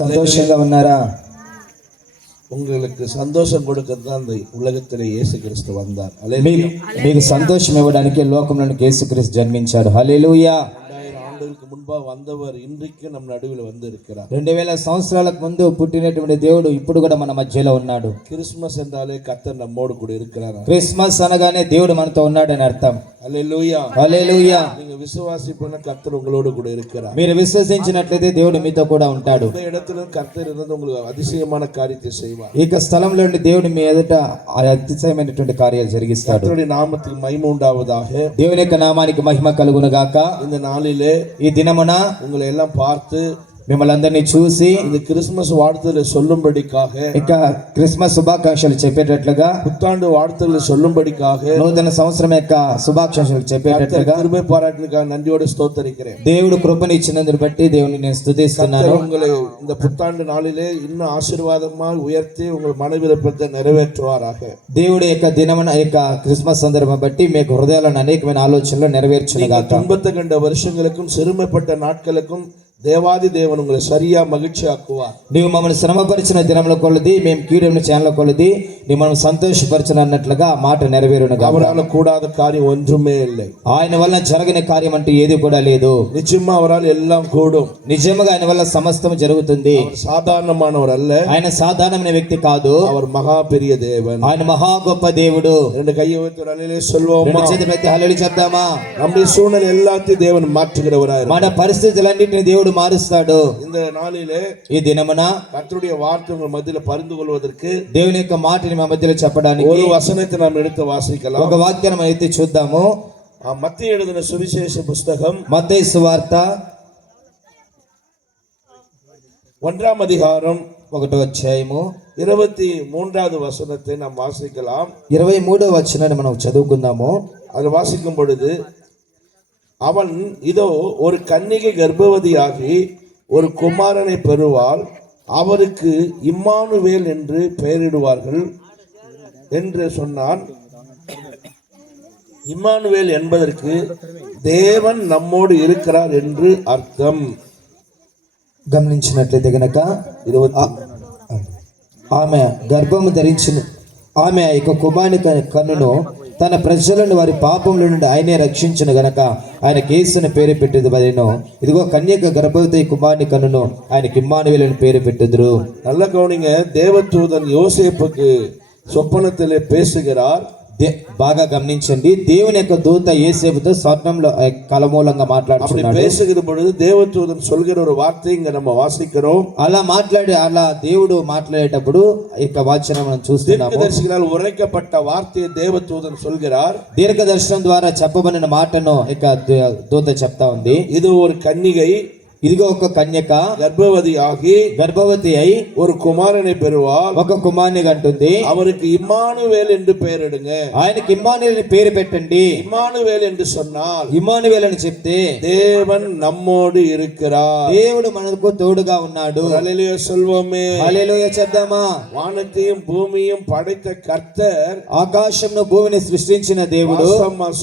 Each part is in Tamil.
సంతోషంగా ఉన్నారా? உங்களுக்கு சந்தோஷம் கொடுக்கத்தான் இந்த உலகத்திலே இயேசு கிறிஸ்து வந்தார். మీకు సంతోషం ఇవ్వడానికి లోకంలోనికి యేసుక్రీస్తు జన్మించాడు. హల్లెలూయా. 2000 ஆண்டுகளுக்கு முன்பா வந்தவர் இன்றைக்கு நம் நடுவில் வந்து இருக்கிறார். 2000 సంవత్సరాలకు ముందు పుట్టినటువంటి దేవుడు ఇప్పుడు కూడా మన మధ్యలో ఉన్నాడు. கிறிஸ்மஸ் என்றாலே கர்த்தர் நம்மோடு கூட இருக்கிறார். క్రిస్మస్ అనగానే దేవుడు మనతో ఉన్నాడని అర్థం. హల్లెలూయా. హల్లెలూయా. நீங்க விசுவாசிப்பன கர்த்தர் உங்களோடு கூட இருக்கிறார். మీరు విశ్వసించినట్లయితే దేవుడు మీతో కూడా ఉంటాడు. இந்த இடத்துல கர்த்தர் இருந்து உங்களுக்கு அதிசயமான காரியத்தை செய்வார். ఈ స్థలంలో నుండి దేవుడు మీ ఎదుట అతిశయమైనటువంటి కార్యాలు జరిగిస్తాడు. கர்த்தருடைய நாமத்துக்கு மகிமை உண்டாவதாக. దేవుని యొక్క నామానికి మహిమ కలుగును గాక. இந்த நாளிலே ఈ దినమున உங்களை எல்லாம் பார்த்து మిమ్మల్ని అందరినీ చూసి இந்த கிறிஸ்மஸ் வாழ்த்துதலை சொல்லும்படிக்காக, ఇంకా క్రిస్మస్ శుభాకాంక్షలు చెప్పేటట్లుగా, புத்தாண்டு வாழ்த்துதலை சொல்லும்படிக்காக, నూతన సంవత్సరం యొక్క శుభాకాంక్షలు చెప్పేటట్లుగా கிருபை பாராட்டுக்காக நன்றியோடு ஸ்தோத்தரிக்கிறேன். దేవుడు కృపను ఇచ్చినందుకు బట్టి దేవుని నేను స్తుతిస్తున్నాను. உங்களை இந்த புத்தாண்டு நாளிலே இன்னும் ஆசీర్వాదமாக உயர்த்தி உங்கள் மன விருப்பத்தை நிறைவேற்றுவாராக. దేవుడి యొక్క దినమున యొక్క క్రిస్మస్ సందర్భం బట్టి మీకు హృదయాలను అనేకమైన ఆలోచనలు నెరవేర్చునుగాక. துன்பத்தை கண்ட வருஷங்களுக்கும் சிறுமைப்பட்ட நாட்களுக்கும் దేవాది దేవుని உங்களை சரியா மகிழ்ச்சி ஆக்குவார். నీవు మమ్మల్ని శ్రమపరిచిన దినముల కొలది, మేము కీడును చేయల కొలది నీవు మనం సంతోషపరిచిన అన్నట్లుగా మాట నెరవేరును. அவரால் கூடாத காரியம் ஒன்றுமே இல்லை. ఆయన వల్ల జరగని కార్యం అంటూ ఏది కూడా లేదు. నిజంగా அவரால் எல்லாம் கூடும். నిజంగా ఆయన వల్ల సమస్తం జరుగుతుంది. సాధారణமானவர் அல்ல. ఆయన సాధారణమైన వ్యక్తి కాదు. அவர் மகா பெரிய தேவன். ఆయన మహా గొప్ప దేవుడు. రెండు కయ్య வைத்து హల్లెలూయా சொல்வோமா? రెండు చేతులు ఎత్తి హల్లెలూయా చెప్దామా? நம்முடைய சூழ்நிலை எல்லாத்தையும் தேவன் மாற்றுகிறவராய். మన పరిస్థితులన్నిటిని దేవుడు మారుస్తాడు. இந்த நாளிலே ఈ దినమున கர்த்தருடைய வார்த்தை உங்கள் மத்தியில பரிந்து கொள்வதற்கு దేవుని యొక్క మాటని మా మధ్యలో చెప్పడానికి ஒரு வசனத்தை நாம் எடுத்து வாசிக்கலாம். ఒక వాక్యాన్ని మనం ఎత్తి చూద్దాము. మత్తయి எழுதின சுவிசேஷ புத்தகம் మత్తయి సువార్త 1ஆம் அதிகாரம் 1వ అధ్యాయము 23வது வசனத்தை நாம் வாசிக்கலாம். 23వ వచనాన్ని మనం చదువుకుందాము. அது வாசிக்கும் பொழுது, அவன் இதோ ஒரு கன்னிகை கர்ப்பவதியாகி ஒரு குமாரனை பெறுவாள், அவருக்கு இம்மானுவேல் என்று பெயரிடுவார்கள் என்று சொன்னான். இம்மானுவேல் என்பதற்கு தேவன் நம்மோடு இருக்கிறார் என்று அர்த்தம். గమనించినట్లయితే గనక ఆమె గర్భము ధరించిన ఆమె యొక్క కుమారుని కన్నును తన ప్రజలను వారి పాపముల నుండి ఆయనే రక్షించును గనక ఆయన యేసుని పేరు పెట్టేది బదిను. ఇదిగో కన్యక గర్భవతి కుమారుని కన్నును ఆయనకి ఇమ్మానువేలు అని పేరు పెట్టెదరు. நல்ல கவனிங்க. தேவதூதன் யோசேப்புக்கு சொப்பனத்திலே பேசுகிறார். బాగా గమనించండి. దేవుని యొక్క దూత యేసేపుతో స్వప్నంలో కలమూలంగా మాట్లాడుతున్నాడు. பேசுகிற பொழுது தேவதூதன் சொல்கிற ஒரு வார்த்தை இங்க நம்ம வாசிக்கிறோம். అలా దేవుడు మాట్లాడేటప్పుడు యొక్క వాక్యం మనం చూస్తున్నాము. దీర్ఘదర్శిగளால் உரைக்கப்பட்ட வார்த்தையை தேவதூதன் சொல்கிறார். దీర్ఘదర్శనం ద్వారా చెప్పబడిన మాటను ఇక దూత చెప్తా ఉంది. ఇది ஒரு కన్నిகை, ఇదిగో ఒక కన్యక గర్భవతి అయి ஒரு కుమారుని பெறுவாள், ఒక కుమారుని కంటుంది. அவருக்கு இம்மானுவேல் என்று பெயரிடுங்க. ఆయనకి ఇమ్మానుయేలు పేరు పెట్టండి. இம்மானுவேல் என்று சொன்னால், ఇమ్మానుయేలు అని చెప్తే தேவன் நம்மோடு இருக்கிறார், దేవుడు మనకు తోడుగా ఉన్నాడు. హల్లెలూయా சொல்வோமே. హల్లెలూయా చెప్దామా? వానத்தையும் భూమిயும் పடைத்த కర్తర్, ఆకాశంను భూమిని సృష్టించిన దేవుడు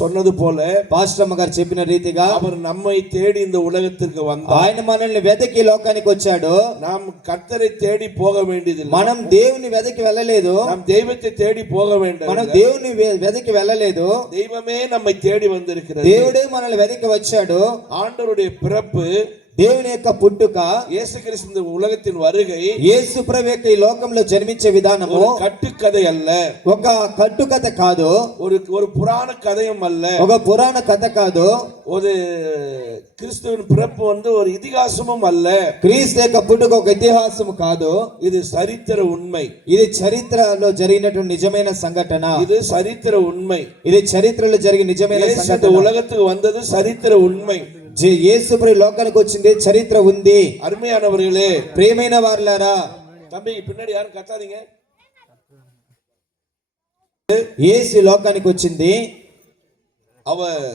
சொன்னது போல, పాస్టమ్మ గారు చెప్పిన రీతిగా அவர் நம்மை தேடி இந்த உலகத்திற்கு வந்தார். ఆయన మనల్ని వెదకి లోకానికి వచ్చాడు. நாம் கர்த்தரை தேடி போக வேண்டியதில்லை. మనం దేవుని వెదకి వెళ్ళలేదు. நாம் தெய்வத்தை தேடி போக வேண்டும். మనం దేవుని వెదకి వెళ్ళలేదు. தெய்வமே நம்மை தேடி வந்திருக்கிறது. దేవుడే మనల్ని వెదకి వచ్చాడు. ஆண்டவருடைய பிறப்பு, దేవుని యొక్క పుట్టుక, యేసు క్రీస్తు ఉలగத்தின் வருகை, యేసు ప్రభు యొక్క ఈ లోకంలో జన్మించే విధానము కట్టుకథ அல்ல, ఒక కట్టుకథ కాదు, ஒரு புராண கதையும் அல்ல, ఒక పురాణ కథ కాదు, ஒரு கிறிஸ்துவின் பிறப்பு ஒரு இதிகாசமும் அல்ல, క్రీస్తు యొక్క పుట్టుక ఒక ఇతిహాసం కాదు, ఇది சரித்திர உண்மை. ఇది చరిత్రలో జరిగినటువంటి నిజమైన సంఘటన. ఇది சரித்திர உண்மை. ఇది చరిత్రలో జరిగిన నిజమైన సంఘటన. ఉలగத்துக்கு வந்தது சரித்திர உண்மை. యేసు ప్రభు లోకానికి వచ్చింది, చరిత్ర ఉంది. అరుமையானவர்களே, ప్రియమైన వారలారా, தம்பி பின்னாடி யாரும் கத்தாதீங்க. యేసు లోకానికి వచ్చింది. அவர்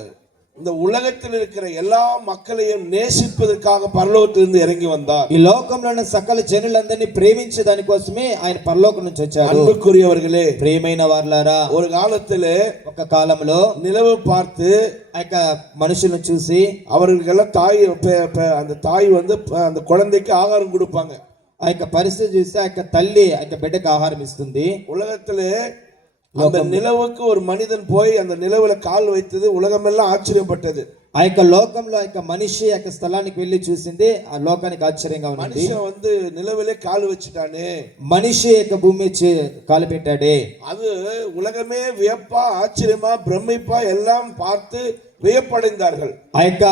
இந்த உலகத்தில் இருக்கிற எல்லா மக்களையும் நேசிப்பதற்காக பரலோகத்திலிருந்து இறங்கி வந்தார். ఈ లోకంలో ఉన్న సకల జనులందరినీ ప్రేమించే దాని కోసమే ఆయన పరలోకం నుంచి వచ్చాడు. అన్బుకురియవర్గలే, ప్రియమైన వారలారా, ஒரு காலத்திலே, ఒక కాలంలో నిలవు பார்த்து మనుషులను చూసి அவர்களுக்கெல்லாம் அந்த தாய் அந்த குழந்தைக்கு ஆகாரம் கொடுப்பாங்க. ఆ యొక్క పరిస్థితి చూస్తే ఆ యొక్క తల్లి ఆ యొక్క బిడ్డకు ఆహారం ఇస్తుంది. உலகத்திலே அந்த நிலவுக்கு ஒரு மனிதன் போய் அந்த நிலவுல கால் வைத்தது உலகமெல்லாம் ஆச்சரியப்பட்டது. ఆ యొక్క లోకంలో ఆ యొక్క మనిషి ఆ యొక్క స్థలానికి వెళ్ళి చూసింది, ఆ లోకానికి ఆశ్చర్యంగా ఉంది. மனுஷன் வந்து நிலவிலே கால் வச்சுட்டானே, మనిషి యొక్క భూమి కాలు పెట్టాడే, அது உலகமே வியப்பா ஆச்சரியமா பிரமிப்பா எல்லாம் பார்த்து வியப்படைந்தார்கள். ఆ యొక్క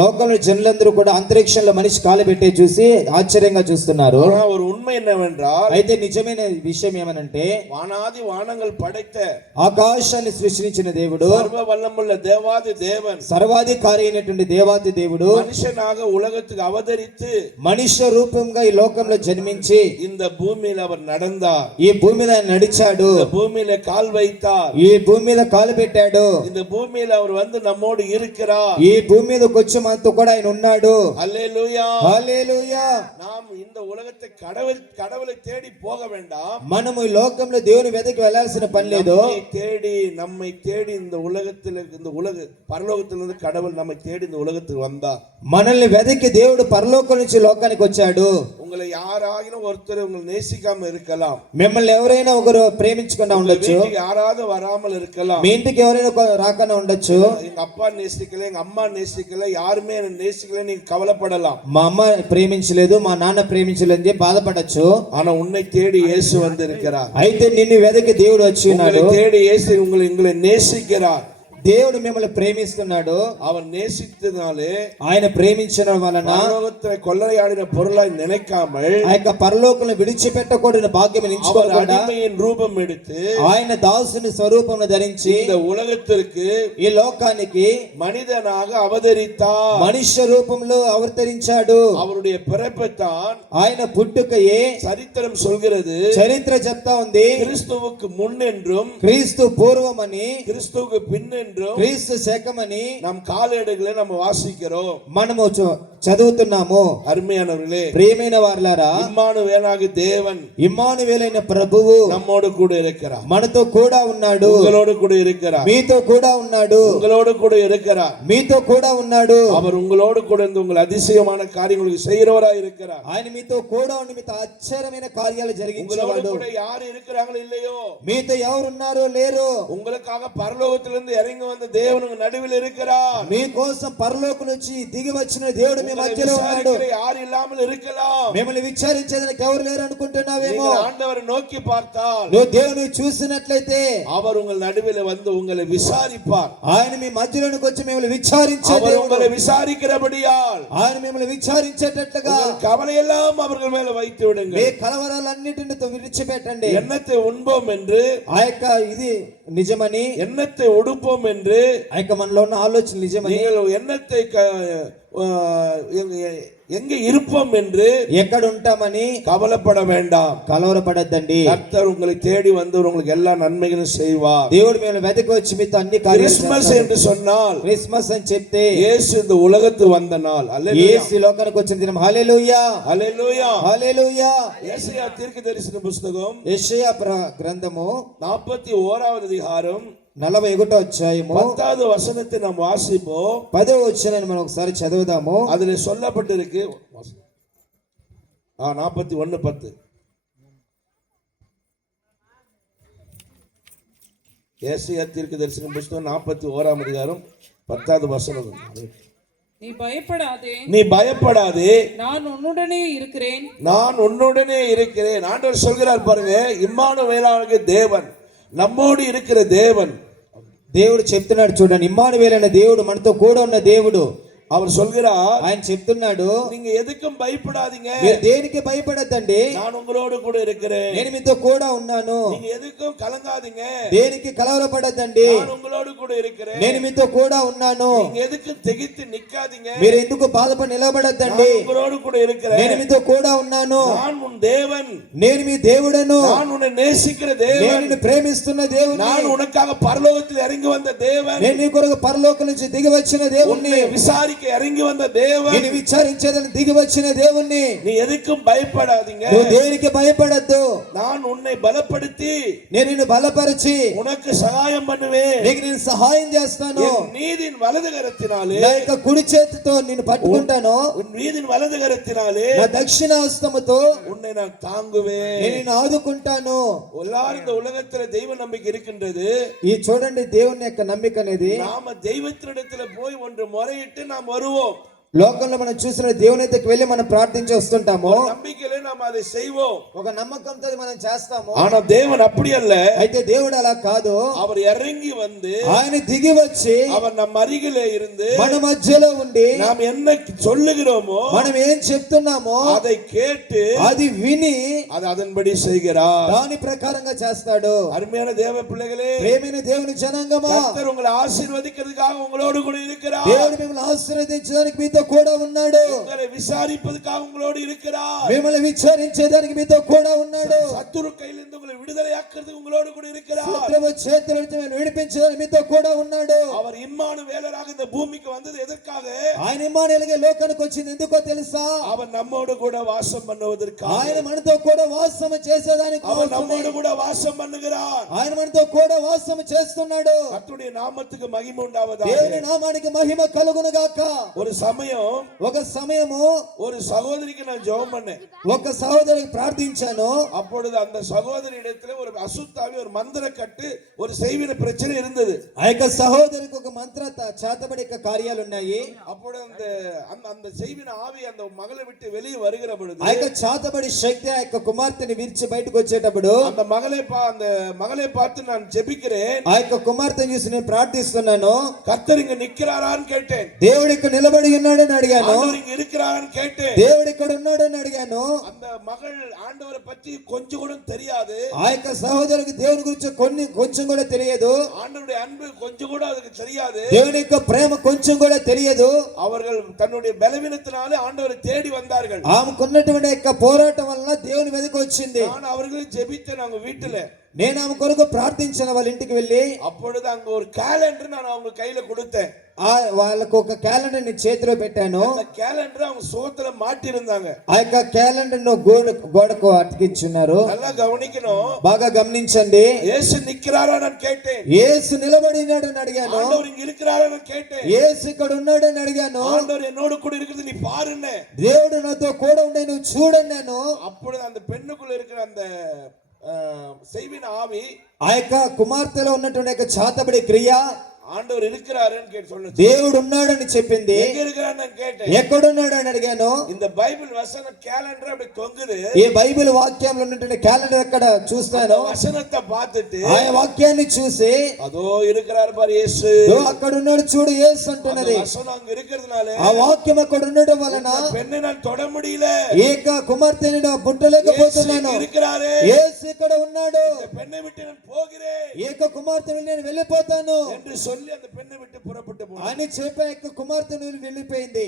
లోకంలో జనులందరూ కూడా అంతరిక్షంలో మనిషి కాలు పెట్టే చూసి ఆశ్చర్యంగా చూస్తున్నారు. ஆனா ஒரு உண்மை என்னவென்றால், అయితే నిజమైన విషయం ఏమనంటే, வானாதி வானங்கள் படைத்த ఆకాశాన్ని సృష్టించిన దేవుడు, சர்வ வல்லமுள்ள தேவாதி தேவன், సర్వాధికారి అయినటువంటి దేవాది దేవుడు மனுஷனாக உலகத்துக்கு அவதரித்து మనుష్య రూపంగా ఈ లోకంలో జన్మించి இந்த பூமியில் அவர் நடந்தார். ఈ భూమి మీద ఆయన నడిచాడు, இந்த பூமியில கால் வைத்தார். ఈ భూమి మీద కాలు పెట్టాడు, இந்த பூமியில அவர் வந்து நம்மோடு இருக்கிறார். ఈ భూమి మీద వచ్చి మనతో కూడా ఆయన ఉన్నాడు. அல்லேலூயா. హల్లెలూయా. நாம் இந்த உலகத்தை கடவுளை தேடி போக வேண்டாம். మనము ఈ లోకంలో దేవుని వెదకి వెళ్ళాల్సిన పని లేదు. நம்மை தேடி இந்த பரலோகத்திலிருந்து கடவுள் நம்மை தேடி இந்த உலகத்துக்கு வந்தார். మనల్ని వెదకి దేవుడు పరలోకం నుంచి లోకానికి వచ్చాడు. உங்களை யாராகிலும் ஒருத்தர் உங்களை நேசிக்காம இருக்கலாம், మిమ్మల్ని ఎవరైనా ఒకరు ప్రేమించకుండా ఉండొచ్చు, யாராவது வராமல் இருக்கலாம், మీ ఇంటికి ఎవరైనా రాకుండా ఉండొచ్చు, எங்க அப்பா நேசிக்கல, எங்க அம்மா நேசிக்கல, யாருமே என்ன நேசிக்கல, நீங்க கவலைப்படலாம். మా అమ్మ ప్రేమించలేదు, మా నాన్న ప్రేమించలేదు అని చెప్పి బాధపడచ్చు. ஆனா உன்னை தேடி இயேசு வந்திருக்கிறார். అయితే నిన్ను వెదకి దేవుడు వచ్చి ఉన్నాడు. உங்களை தேடி இயேசு உங்களை நேசிக்கிறார். దేవుడు మిమ్మల్ని ప్రేమిస్తున్నాడు. அவர் நேசித்ததாலே, ఆయన ప్రేమించిన వలన பரலோகத்தை கொள்ளையாடின பொருளாய் நினைக்காமல், ఆ యొక్క పరలోకంలో విడిచిపెట్టకూడని భాగ్యం ఎంచుకోకుండా அடிமையின் ரூபம் எடுத்து ఆయన దాసుని స్వరూపమును ధరించి இந்த உலகத்திற்கு ఈ లోకానికి மனிதனாக அவதரித்தார். మనుష్య రూపంలో అవతరించాడు. அவருடைய பிறப்பைத்தான் ఆయన పుట్టుకయే சரித்திரம் சொல்கிறது. చరిత్ర చెప్తా ఉంది. கிறிஸ்துவுக்கு முன் என்றும் క్రీస్తు పూర్వమని, கிறிஸ்துவுக்கு பின் என்றும் క్రీస్తు శకమని நம் காலேடுகளை நம்ம வாசிக்கிறோம், మనము చదువుతున్నాము. அருமையானவர்களே, ప్రియమైన వారలారా, இம்மானுவேலாகிய தேவன், ఇమ్మానువేలైన ప్రభువు நம்மோடு கூட இருக்கிறார். మనతో కూడా ఉన్నాడు. உங்களோடு கூட இருக்கிறார். మీతో కూడా ఉన్నాడు. உங்களோடு கூட இருக்கிறார். మీతో కూడా ఉన్నాడు. அவர் உங்களோடு கூட இருந்து உங்கள் அதிசயமான காரியங்களுக்கு செய்கிறவராய் இருக்கிறார். ఆయన మీతో కూడా ఉండి మీతో ఆశ్చర్యమైన కార్యాలు உங்களோடு జరిగించేవాడు. கூட யார் இருக்கிறாங்களோ இல்லையோ, మీతో ఎవరున్నారో లేరు, உங்களுக்காக பரலோகத்திலிருந்து இறங்கி வந்த தேவன் உங்க நடுவில் இருக்கிறார். మీకోసం పరలోకం నుంచి దిగి వచ్చిన దేవుడు మీ మధ్యలో ఉన్నాడు. விசாரிக்கிற யார் இல்லாமல் இருக்கலாம். మిమ్మల్ని విచారించేదానికి ఎవరు లేరు అనుకుంటున్నావేమో. நீங்கள் ஆண்டவரை நோக்கி பார்த்தால், నువ్వు దేవుని చూసినట్లయితే அவர் உங்கள் நடுவில் வந்து உங்களை விசாரிப்பார். ఆయన మీ మధ్యలోనికి వచ్చి మిమ్మల్ని విచారించే அவர் దేవుడు. உங்களை விசாரிக்கிறபடியால் ఆయన మిమ్మల్ని విచారించేటట్లుగా உங்கள் கவலையெல்லாம் அவர்கள் மேல வைத்து మీ விடுங்கள். కలవరాలన్నిటిని విడిచిపెట్టండి. எண்ணத்தை உண்போம் என்று, ఆ యొక్క ఇది నిజమని, எண்ணத்தை உடுப்போம் என்று, ఆ యొక్క మనలో ఉన్న ఆలోచన నిజమని, நீங்கள் எண்ணத்தை எங்க இருப்போம் என்று ఎక్కడ ఉంటామని கவலைப்பட வேண்டாம். కలవరపడద్దండి. கர்த்தர் உங்களை தேடி வந்து உங்களுக்கு எல்லா நன்மைகளும் செய்வார். దేవుడు మిమ్మల్ని వెతికి వచ్చి మీతో అన్ని కార్యాలు கிறிஸ்துமஸ் చేస్తాడు. என்று சொன்னால் క్రిస్మస్ అని చెప్తే இயேசு இந்த உலகத்துக்கு வந்த நாள். அல்லேலூயா, యేసు ఈ లోకానికి వచ్చిన దినం. హల్లెలూయా, அல்லேலூயா. హల్లెలూయా. ஏசாயா தீர்க்கதரிசன புத்தகம் యెషయా గ్రంథము 41வது அதிகாரம் 41వ అధ్యాయము 10வது வசனத்தை நாம் வாசிப்போம். 10వ వచనాన్ని మనం ఒకసారి చదువుదాము. அதுல சொல்லப்பட்டிருக்கு 41:10. ஏசாயா தீர்க்கதரிசன புத்தகம் 41வது அதிகாரம் 10வது வசனம். நீ பயப்படாதே, நீ பயப்படாதே, நான் உன்னுடனே இருக்கிறேன். நான் உன்னுடனே இருக்கிறேன். ஆண்டவர் சொல்கிறார் பாருங்க, இம்மானுவேலாகிய தேவன், நம்மோடு இருக்கிற தேவன். దేవుడు చెప్తున్నాడు చూడండి, ఇమ్మానువేలైన దేవుడు మనతో కూడా ఉన్న దేవుడు. அவர் சொல்கிறார், ఆయన చెప్తున్నాడు, நீங்க எதுக்கும் பயப்படாதீங்க, మీరు దేనికి భయపడద్దండి, நான் உங்களோடு கூட இருக்கிறேன். నేను మీతో కూడా ఉన్నాను. நீங்க எதுக்கும் கலங்காதீங்க, దేనికి కలవరపడద్దండి, நான் உங்களோடு கூட இருக்கிறேன். నేను మీతో కూడా ఉన్నాను. நீங்க எதுக்கும் திகைத்து நிக்காதீங்க, మీరు ఎందుకు బాధపడి నిలబడద్దండి, நான் உங்களோடு கூட இருக்கிறேன். నేను మీతో కూడా ఉన్నాను. நான் உன் தேவன், నేను మీ దేవుడను, நான் உன்னை நேசிக்கிற నేను தேவன், నిన్ను ప్రేమిస్తున్న దేవుని, நான் உனக்காக பரலோகத்தில் இறங்கி வந்த தேவன், నేను నీ కొరకు పరలోకం నుంచి దిగి వచ్చిన దేవుణ్ణి, உன்னை விசாரிக்கிற விசாரிக்க இறங்கி வந்த தேவன், నేను విచారించేదని దిగి వచ్చిన దేవుణ్ణి நீ எதுக்கும் பயப்படாதீங்க, నువ్వు దేనికి భయపడద్దు, நான் உன்னை பலப்படுத்தி నేను నిన్ను బలపరిచి உனக்கு సహాయం பண்ணுவேன், నీకు నేను సహాయం చేస్తాను, என் நீதின் வலது கரத்தினாலே, నా యొక్క కుడి చేతితో నిన్ను పట్టుకుంటాను, உன் நீதின் வலது கரத்தினாலே నా దక్షిణ హస్తముతో உன்னை நான் தாங்குவேன். నేను నిన్ను ఆదుకుంటాను. எல்லாரும் இந்த உலகத்துல தெய்வ நம்பிக்கை இருக்கின்றது. ఈ చూడండి దేవుని యొక్క నమ్మిక అనేది நாம தெய்வத்தினிடத்துல போய் ஒன்று முறையிட்டு நாம் வருவோம். లోకంలో మనం చూసిన దేవుని దగ్గరికి వెళ్ళి మనం ప్రార్థించి వస్తుంటాము, நம்பிக்கையில நாம் அதை செய்வோம். ఒక నమ్మకంతో మనం చేస్తాము. ஆனா தேவன் அப்படி அல்ல. అయితే దేవుడు అలా కాదు, அவர் இறங்கி வந்து ఆయన దిగి వచ్చి அவர் நம் அருகிலே இருந்து మన మధ్యలో ఉండి நாம் என்ன சொல்லுகிறோமோ మనం ఏం చెప్తున్నామో அதை கேட்டு అది విని அது அதன்படி செய்கிறார். దాని ప్రకారంగా చేస్తాడు. அருமையான தேவ பிள்ளைகளே, ప్రేమైన దేవుని జనాంగమా, கர்த்தர் உங்களை ஆசீர்வதிக்கிறதுக்காக உங்களோடு கூட இருக்கிறார். దేవుడు మిమ్మల్ని ఆశీర్వదించడానికి మీతో కూడా ఉన్నాడు, உங்களை விசாரிப்பதற்காக உங்களோடு இருக்கிறார். మిమ్మల్ని విచారించేదానికి మీతో కూడా ఉన్నాడు, சத்துரு கையிலிருந்து உங்களை விடுதலையாக்குறதுக்கு உங்களோடு கூட இருக்கிறார். శత్రువు చేతుల నుంచి మిమ్మల్ని విడిపించడానికి మీతో కూడా ఉన్నాడు. அவர் இம்மானுவேலராக இந்த பூமிக்கு வந்தது எதற்காக? ఆయన ఇమ్మానుయేలుగా లోకానికి వచ్చింది ఎందుకో తెలుసా? அவர் நம்மோடு கூட வாசம் பண்ணுவதற்காக. ఆయన మనతో కూడా వాసము చేసేదానికి அவர் நம்மோடு கூட வாசம் பண்ணுகிறார். ఆయన మనతో కూడా వాసము చేస్తున్నాడు. கர்த்தருடைய நாமத்துக்கு மகிமை உண்டாவதாக. దేవుని నామానికి మహిమ కలుగును గాక. ஒரு சமயம் ఒక సమయము ஒரு சகோதரிக்கு நான் ஜெபம் பண்ணேன். ఒక సహోదరికి ప్రార్థించాను. அப்பொழுது அந்த சகோதரி இடத்துல ஒரு அசுத்தாவி, ஒரு மந்திர கட்டு, ஒரு செய்வின பிரச்சனை இருந்தது. ఆ యొక్క సహోదరికి ఒక మంత్ర చేతబడి కార్యాలు ఉన్నాయి. அப்பொழுது அந்த செய்வின ஆவி அந்த மகளை விட்டு வெளியே வருகிற பொழுது, ఆ యొక్క చేతబడి శక్తి ఆ యొక్క కుమార్తెని విరిచి బయటకు వచ్చేటప్పుడు அந்த மகளை பார்த்து நான் ஜெபிக்கிறேன். ఆ యొక్క కుమార్తెని చూసి నేను ప్రార్థిస్తున్నాను. கர்த்தர் இங்க நிக்கிறாரான்னு கேட்டேன். దేవుడు ఇక్కడ నిలబడి ఉన్నాడని అడిగాను. ஆண்டவர் இங்க இருக்கிறாரான்னு கேட்டேன். దేవుడు ఇక్కడ ఉన్నాడని అడిగాను. அந்த மகள் ஆண்டவரை பற்றி கொஞ்சம் கூட தெரியாது. ఆ యొక్క సహోదరికి దేవుని గురించి కొంచెం కూడా తెలియదు. ஆண்டவருடைய அன்பு கொஞ்சம் கூட அதுக்கு தெரியாது. దేవుని యొక్క ప్రేమ కొంచెం కూడా తెలియదు. அவர்கள் தன்னுடைய பலவீனத்தினாலே ஆண்டவரை தேடி வந்தார்கள். ఆమెకున్నటువంటి యొక్క పోరాటం వల్ల దేవుని మీదకి వచ్చింది. நான் அவர்களை ஜெபித்தேன் அவங்க வீட்டுல. నేను ఆమె కొరకు ప్రార్థించిన వాళ్ళ ఇంటికి వెళ్ళి அப்பொழுது அங்க ஒரு கேலண்டர் நான் அவங்க கையில கொடுத்தேன். వాళ్ళకు ఒక క్యాలెండర్ ని చేతిలో పెట్టాను. அந்த கேலண்டர் அவங்க சோத்துல மாட்டி இருந்தாங்க. ఆ యొక్క క్యాలెండర్ ను గోడకు అతికించున్నారు. நல்லா கவனிக்கணும். బాగా గమనించండి. இயேசு நிக்கிறாரா நான் கேட்டேன். యేసు నిలబడి ఉన్నాడని అడిగాను. ஆண்டவர் இங்க இருக்கிறாரா நான் கேட்டேன். యేసు ఇక్కడ ఉన్నాడని అడిగాను. ஆண்டவர் என்னோடு கூட இருக்குது நீ பாருன்னு. దేవుడు నాతో కూడా ఉండే నువ్వు చూడన్నాను. அப்பொழுது அந்த பெண்ணுக்குள்ள இருக்கிற அந்த செய்வின ஆவி, ఆ యొక్క కుమార్తెలో ఉన్నటువంటి యొక్క చాతబడి క్రియ ஆண்டவர் இருக்கிறாருன்னு கேட்டு சொல்லுச்சு. దేవుడు ఉన్నాడని చెప్పింది. எங்க இருக்கிறான்னு நான் கேட்டேன். ఎక్కడున్నాడు అని అడిగాను. இந்த பைபிள் வசனம் கேலண்டர் அப்படி தொங்குது. ఈ బైబిల్ వాక్యంలో ఉన్నటువంటి క్యాలెండర్ ఎక్కడ చూస్తాను. வசனத்தை பார்த்துட்டு ఆ వాక్యాన్ని చూసి அதோ இருக்கிறாரு பாரு இயேசு, అక్కడ ఉన్నాడు చూడు యేసు అంటున్నది. வசனம் அங்க இருக்கிறதுனால ఆ వాక్యం అక్కడ ఉండడం వలన பெண்ணை நான் தொட முடியல. ఏక కుమార్తెని ముట్టలేకపోతున్నాను. இருக்கிறாரு, యేసు ఇక్కడ ఉన్నాడు. இந்த பெண்ணை விட்டு நான் போகிறேன் ఏక కుమార్తెని నేను వెళ్ళిపోతాను என்று சொல்லி அந்த பெண்ணை விட்டு புறப்பட்டு போனார். అని చెప్పి యొక్క కుమార్తెను వెళ్ళిపోయింది.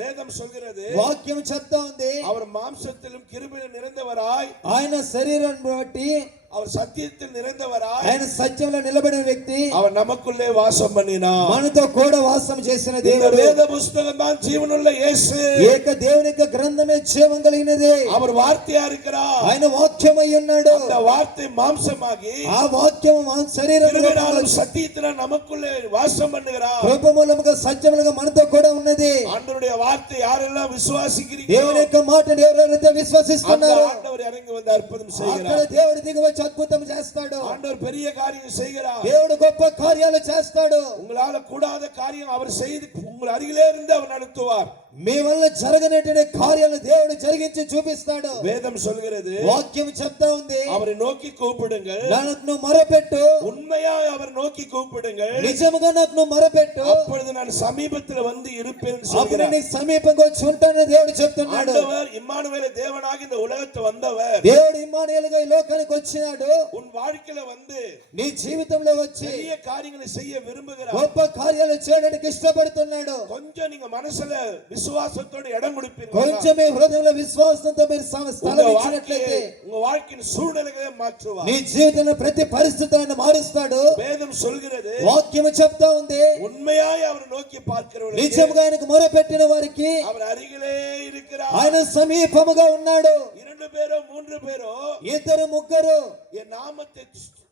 வேதம் சொல்கிறது, వాక్యం చెప్తా ఉంది, அவர் மாம்சத்திலும் கிருபையிலும் நிறைந்தவராய், ఆయన శరీరాన్ని బట్టి அவர் సత్యத்தில் நிறைந்தவராய், ఆయన సత్యంలో నిలబడిన వ్యక్తి, அவர் நமக்குள்ளே வாசம் பண்ணினார். మనతో కూడా వాసం చేసిన இந்த దేవుడు. வேத புஸ்தகம் தான் ஜீவனுள்ள இயேசு. ఏక దేవుని యొక్క గ్రంథమే జీవం కలిగినది. அவர் వార్తయా இருக்கிறார். ఆయన వాక్యమై ఉన్నాడు. அந்த வார்த்தை மாம்சமாகி ఆ వాక్యము మన శరీరంలో கிருபையினாலும் சத்தியத்தினால் நமக்குள்ளே வாசம் பண்ணுகிறார். కృప మూలముగా సత్యములుగా మనతో కూడా ఉన్నది. ஆண்டவருடைய வார்த்தை யாரெல்லாம் விசுவாசிக்கிறீங்களோ దేవుని యొక్క మాటను ఎవరైతే அந்த విశ్వసిస్తున్నారో ஆண்டவர் இறங்கி வந்து அற்புதம் అక్కడ செய்கிறார். దేవుడు దిగి వచ్చి అద్భుతం చేస్తాడు. ஆண்டவர் பெரிய காரியம் செய்கிறார். దేవుడు గొప్ప కార్యాలు చేస్తాడు. உங்களால கூடாத காரியம் அவர் செய்து உங்கள் அருகிலே இருந்து அவர் நடத்துவார். మీ వల్ల జరగనటువంటి కార్యాలు దేవుడు జరిగించి చూపిస్తాడు. வேதம் சொல்கிறது, వాక్యం చెప్తా ఉంది, அவரை நோக்கி கூப்பிடுங்கள், నాకు నువ్వు మొరపెట్టు, உண்மையாய் அவர் நோக்கி கூப்பிடுங்கள், నిజముగా నాకు నువ్వు మొరపెట్టు, அப்பொழுது நான் சமீபத்தில் வந்து இருப்பேன் అప్పుడు சொல்கிறார். నీకు సమీపంగా వచ్చి ఉంటానని దేవుడు చెప్తున్నాడు. ஆண்டவர் இம்மானுவேல தேவனாக இந்த உலகத்தை வந்தவர். దేవుడు ఇమ్మానుయేలుగా ఈ లోకానికి వచ్చినాడు. உன் வாழ்க்கையில வந்து నీ జీవితంలో వచ్చి பெரிய காரியங்களை செய்ய விரும்புகிறார். గొప్ప కార్యాలు చేయడానికి ఇష్టపడుతున్నాడు. கொஞ்சம் நீங்க மனசுல விசுவாசத்தோடு இடம் கொடுப்பீர்கள் కొంచెమే హృదయంలో విశ్వాసంతో మీరు స్థలం ఇచ్చినట్లయితే உங்க வாழ்க்கையின் சூழ்நிலைகளை மாற்றுவார். నీ జీవితంలో ప్రతి పరిస్థితులను మారుస్తాడు. வேதம் சொல்கிறது వాక్యం చెప్తా ఉంది உண்மையாய் அவர் நோக்கி பார்க்கிறவர்களுக்கு నిజంగా ఆయనకు మొరపెట్టిన వారికి அவர் అరిగిலே இருக்கிறார். ఆయన సమీపముగా ఉన్నాడు. 2 பேரோ 3 పేరో ఇద్దరు ముగ్గురు என் நாமத்தை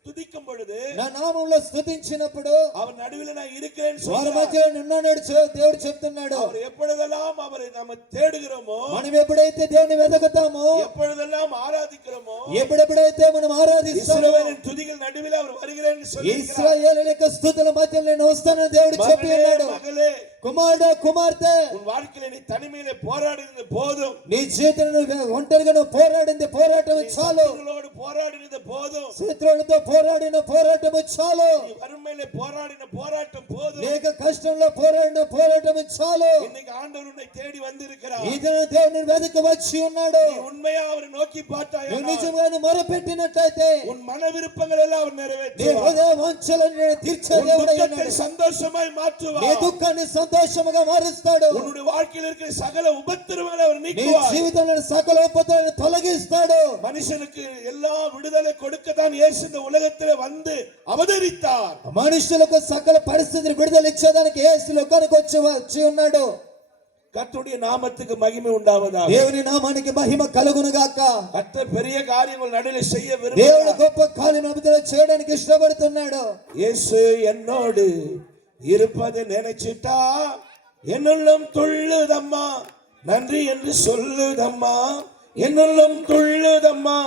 துதிக்கும் பொழுது నా నామములో స్తుతించినప్పుడు அவர் நடுவில் நான் இருக்கிறேன் వారి சொல்றார். మధ్యలో ఉన్నాడు దేవుడు చెప్తున్నాడు. அவர் எப்பொழுதெல்லாம் அவரை நாம தேடுகிறோமோ, మనం ఎప్పుడైతే దేవుని వెతకుతామో, எப்பொழுதெல்லாம் ஆராதிக்கிறோமோ, ఎప్పుడెప్పుడైతే మనం ఆరాధిస్తామో, இஸ்ரவேலின் துதிகள் నడుவில் அவர் வருகிறேன்னு சொல்லியிருக்கிறார். ఇశ్రాయేలు యొక్క స్తుతుల మధ్యలో నేను వస్తానని దేవుడు చెప్పి ఉన్నాడు. மகளே, కుమారుడు కుమార్తె, உன் வாழ்க்கையில நீ தனிமையிலே போராடினது போதும். నీ జీవితంలో ఒంటరిగా నువ్వు పోరాటం చాలు. శత్రువులோடு போராடினது போதும். శత్రువులతో పోరాటం చాలు. நீ வறுமையிலே போராடின போராட்டம் போதும். లేక కష్టంలో పోరాటం చాలు. இன்னைக்கு ஆண்டவர் உன்னை தேடி வந்திருக்கிறார். ఈ దినం దేవుని వెదకి వచ్చి ఉన్నాడు. நீ உண்மையா அவரை நோக்கி பார்த்தாயா, నువ్వు నిజంగా మొరపెట్టినట్లయితే உன் மன விருப்பங்கள் எல்லாம் அவர் నీ நிறைவேற்றுவார். హృదయ వాంఛలను తీర్చే உன் దేవుడై துக்கத்தை ఉన్నాడు. சந்தோஷமாய் నీ மாற்றுவார். దుఃఖాన్ని సంతోషముగా మారుస్తాడు. உன்னுடைய வாழ்க்கையில் இருக்கிற சகல உபத்திரவங்களை அவர் నీ நீக்குவார். జీవితంలో సకల ఉపద్రవాలను తొలగిస్తాడు. மனுஷனுக்கு எல்லா விடுதலை கொடுக்கத்தான் இயேசு இந்த உலகத்திலே வந்து அவதரித்தார். మనుషులకు సకల పరిస్థితులు విడుదల ఇచ్చేదానికి యేసు లోకానికి వచ్చి ఉన్నాడు. கர்த்தருடைய நாமத்துக்கு மகிமை உண்டாவதாக. దేవుని నామానికి మహిమ కలుగును గాక. கர்த்தர் பெரிய காரியங்கள் நடுவில் செய்ய దేవుడు விரும்புகிறார். గొప్ప కార్యములు చేయడానికి ఇష్టపడుతున్నాడు. இயேசு என்னோடு இருப்பதை நினைச்சிட்டா என்னுள்ளம் துள்ளுதம்மா, நன்றி என்று சொல்லுதம்மா, என்னுள்ளம் துள்ளுதம்மா,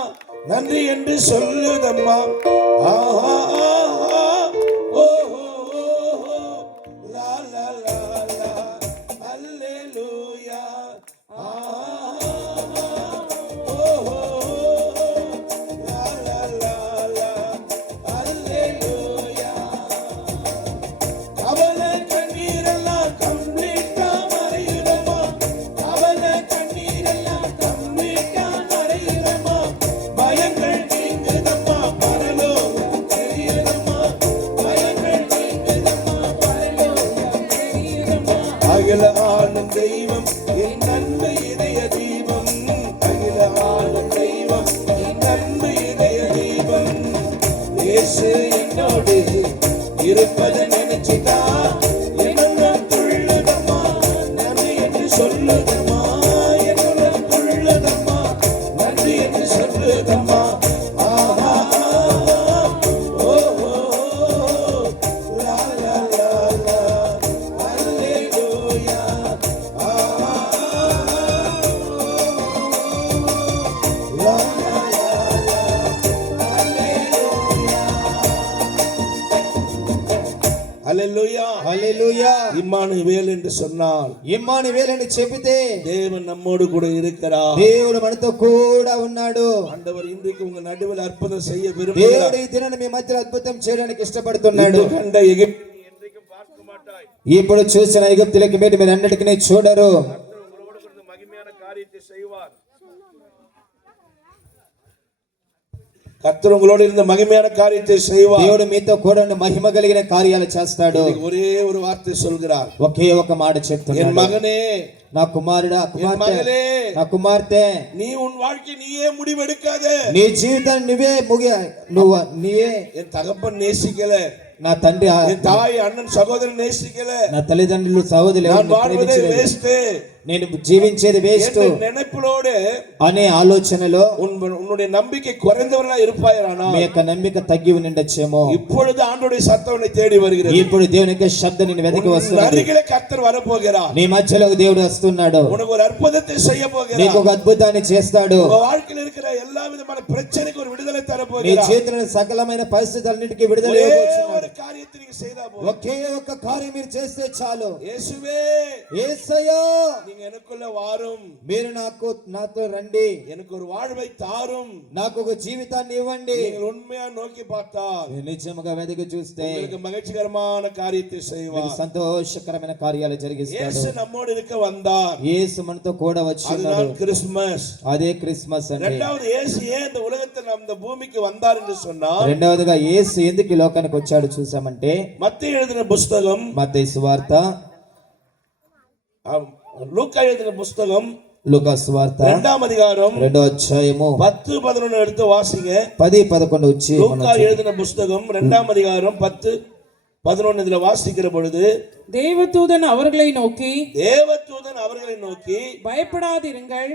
நன்றி என்று சொல்லுதம்மா. ஆஹா ஆஹா ஓ லா லா லா லா அல்லேலூயா. ஆஹா ஓ லா லா லா லா அல்லேலூயா. கவலை கண்ணீரெல்லாம் கம்ப்ளீட்டா மறையுதம்மா, கவலை கண்ணீரெல்லாம் கம்ப்ளீட்டா மறையுதம்மா, பயங்கள் நீங்குதம்மா, பரலோகம் தெரியுதம்மா, பயங்கள் நீங்குதம்மா, பரலோகம் தெரியுதம்மா. அகில ஆளும் தெய்வம் என் அன்பு இதய தீபம், அகில ஆளும் தெய்வம் என் அன்பு இதய தீபம். இயேசு என்னோடு இருப்பதை நினைச்சிட்டா என்னுள்ளம் துள்ளுதம்மா, நன்றி என்று சொல்லுதம்மா, என்னுள்ளம் துள்ளுதம்மா, நன்றி என்று சொல்லுதம்மா. ஆஹா ஓ லா லா லா லா அல்லேலூயா. ஆஹா லா லா லா லா அல்லேலூயா. அல்லேலூயா. హల్లెలూయా. இம்மானுவேல் என்று சொன்னால் ఇమ్మానుయేలు అని చెబితే தேவன் நம்மோடு கூட இருக்கிறார். దేవుడు మనతో కూడా ఉన్నాడు. ஆண்டவர் இன்றைக்கு உங்க நடுவில் அற்புதம் செய்ய దేవుడు விரும்புகிறார். ఈ దినాన్ని మీ మధ్యలో అద్భుతం చేయడానికి ఇష్టపడుతున్నాడు. இன்று கண்ட எகிப்தை நீ என்றைக்கும் பார்க்க மாட்டாய். ఇప్పుడు చూసిన ఐగుప్తులకి మీరు అన్నిటికీ చూడరు. கர்த்தர் உங்களோடு கூட மகிமையான காரியத்தை செய்வார். கர்த்தர் உங்களோடு இருந்த மகிமையான காரியத்தை செய்வார். దేవుడు మీతో కూడా మహిమ కలిగిన కార్యాలు చేస్తాడు. இன்னைக்கு ஒரே ஒரு வார்த்தை சொல்கிறார். ఒకే ఒక మాట என் చెప్తున్నాడు. மகனே, నా కుమారుడా, என் కుమార్తె, மகளே, నా కుమార్తె, நீ உன் வாழ்க்கை நீயே முடிவெடுக்காதே. నీ జీవితాన్ని నీవే என் தகப்பன் நேசிக்கல, నా తండ్రి என் தாய் அண்ணன் சகோதரன் நேசிக்கல, నా తల్లిదండ్రులు సహోదరులు நான் ఎవరిని வாழ்வதே ప్రేమించలేదు. வேஸ்ட் నేను జీవించేది వేస్ట్ நினைப்பிலோடு అనే ఆలోచనలో உன்னுடைய நம்பிக்கை குறைந்தவர்களா இருப்பாயானா మీ యొక్క నమ్మిక తగ్గి ఉండొచ్చేమో. இப்பொழுது ஆண்டவருடைய சத்தம் உன்னை தேடி வருகிறது. ఇప్పుడు దేవుని యొక్క శబ్దం నిన్ను వెతికి உன் వస్తున్నది. அருகிலே கர்த்தர் வரப்போகிறார். నీ మధ్యలో దేవుడు వస్తున్నాడు. உனக்கு ஒரு அற்புதத்தை செய்ய నీకు போகிறார். ఒక అద్భుతాన్ని చేస్తాడు. உங்க வாழ்க்கையில் இருக்கிற எல்லா விதமான பிரச்சனைக்கு ஒரு விடுதலை தர నీ போகிறார். చేతులను సకలమైన పరిస్థితులన్నిటికీ విడుదల ஒரே ఇవ్వబోతున్నాడు. ஒரு காரியத்தை நீங்க செய்தா போதும். ఒకే ఒక్క కార్యం మీరు చేస్తే చాలు. இயேசுவே, యేసయ్యా, நீங்க எனக்குள்ள வாரும், మీరు నాతో రండి, எனக்கு ஒரு வாழ்வை தாரும். నాకు ఒక జీవితాన్ని ఇవ్వండి. நீங்கள் உண்மையா நோக்கி பார்த்தால் మీరు నిజముగా వెతికి చూస్తే உங்களுக்கு మகிழ்ச்சிகரமான காரியத்தை మీకు செய்வார். సంతోషకరమైన కార్యాలు జరిగిస్తాడు. இயேசு நம்மோடு இருக்க வந்தார். యేసు మనతో కూడా వచ్చినాడు. அதுதான் கிறிஸ்துமஸ். అదే క్రిస్మస్ అండి. இரண்டாவது, இயேசு ஏன் இந்த உலகத்தில் இந்த பூமிக்கு வந்தார் என்று சொன்னால், రెండవదిగా యేసు ఎందుకు ఈ లోకానికి వచ్చాడు చూసామంటే மத்தேயு எழுதின புஸ்தகம் మత్తయి సువార్త லூக்கா எழுதின புஸ்தகம் లూకాసు వార్త 2వ அதிகாரம் 2వ అధ్యాయము 10-11 எடுத்து வாசிங்க. 10-11 వచ్చి லூக்கா எழுதின புஸ்தகம் 2వ அதிகாரம் 10-11 இதுல வாசிக்கிற பொழுது தேவதூதன் அவர்களை நோக்கி பயப்படாதிருங்கள்.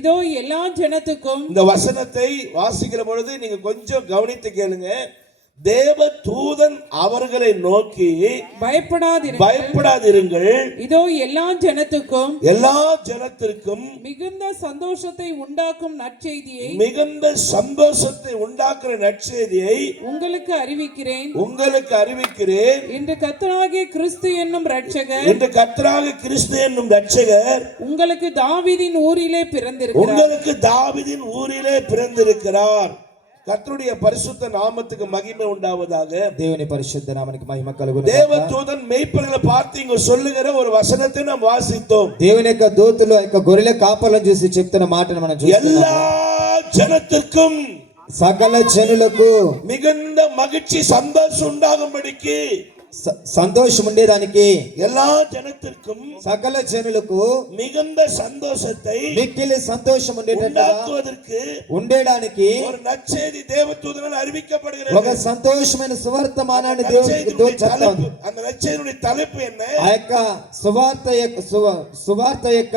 இதோ எல்லா ஜனத்துக்கும். இந்த வசனத்தை வாசிக்கிற பொழுது நீங்க கொஞ்சம் கவனித்து கேளுங்க. தேவதூதன் அவர்களை நோக்கி பயப்படாதிருங்கள். இதோ எல்லா ஜனத்திற்கும் மிகுந்த சந்தோஷத்தை உண்டாக்குற நற்செய்தியை உங்களுக்கு அறிவிக்கிறேன் இன்று கர்த்தராகிய கிறிஸ்து என்னும் இரட்சகர் உங்களுக்கு தாவீதின் ஊரிலே பிறந்திருக்கிறார். கர்த்தருடைய பரிசுத்த நாமத்துக்கு மகிமை உண்டாவதாக. దేవుని పరిశుద్ధ నామానికి మహిమ కలుగును. தேவதூதன் மேய்ப்பர்களை பார்த்து இங்க சொல்லுகிற ஒரு வசனத்தை நாம் வாசித்தோம். దేవుని యొక్క దూతలు యొక్క గొర్రెల కాపలను చూసి చెప్తున్న మాటను మనం చూస్తున్నాము. எல்லா ஜனத்திற்கும் సకల జనులకు மிகுந்த மகிழ்ச்சி சந்தோஷம் உண்டாகும்படிக்கு సంతోషం ఉండేదానికి எல்லா ஜனத்திற்கும் సకల జనులకు மிகுந்த சந்தோஷத்தை మిక్కిలి సంతోషం உண்டாக்குவதற்கு ఉండేడానికి ஒரு నற்செய்தி దేవదూతனால் அறிவிக்கப்படுகிறது. ఒక సంతోషమైన సువార్తమానాన్ని దేవునికి దూత చెప్తాడు. அந்த நற்செய்தியுடைய தலைப்பு என்ன? ఆ యొక్క సువార్త యొక్క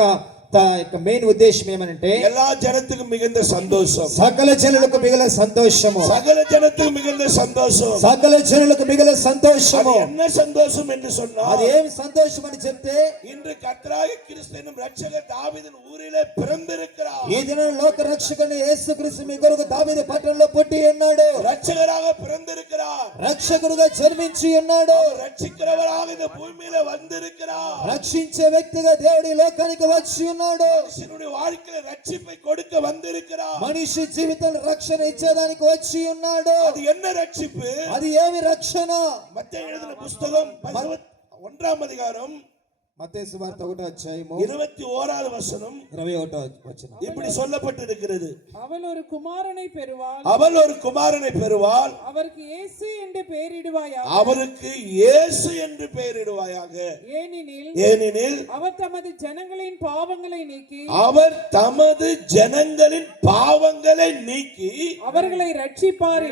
మెయిన్ ఉద్దేశం ఏమనంటే எல்லா ஜனத்துக்கும் மிகுந்த சந்தோஷம். సకల జనులకు మిగిలిన సంతోషము. சகல ஜனத்துக்கு மிகுந்த சந்தோஷம். సకల జనులకు మిగిలిన సంతోషము. என்ன சந்தோஷம் என்று சொன்னால் అది ఏం సంతోషం అని చెప్తే இன்று கர்த்தராகிய கிறிஸ்து என்னும் இரட்சகர் தாவீதின் ஊரிலே பிறந்திருக்கிறார். ఈ దినం లోక రక్షకుని యేసుక్రీస్తు మీ కొరకు దావీదు పట్టణంలో పుట్టి ఉన్నాడు. இரட்சகராக பிறந்திருக்கிறார். రక్షకుడుగా జన్మించి ఉన్నాడు. రక్షిக்கிறவராக இந்த பூமியில வந்திருக்கிறார். రక్షించే వ్యక్తిగా దేవుడి లోకానికి వచ్చి ఉన్నాడు. మనుషుని வாழ்க்கையில ரட்சிப்பை கொடுக்க வந்திருக்கிறார். మనిషి జీవితంలో రక్షణ ఇచ్చేదానికి వచ్చి ఉన్నాడు. అది என்ன రక్షిப்பு? అది ఏమి రక్షణ? మత్తయి எழுதின புத்தகம் 1వ அதிகாரம் మత్తయి సువార్త 1వ అధ్యాయము 21వ వచనం 21వ వచనం இப்படி சொல்லப்பட்டிருக்கிறது. அவள் ஒரு குமாரனை பெறுவாள். அவருக்கு இயேசு என்று பெயரிடுவாயாக. ஏனெனில் அவர் தமது ஜனங்களின் பாவங்களை நீக்கி அவர்களை ரட்சிப்பார்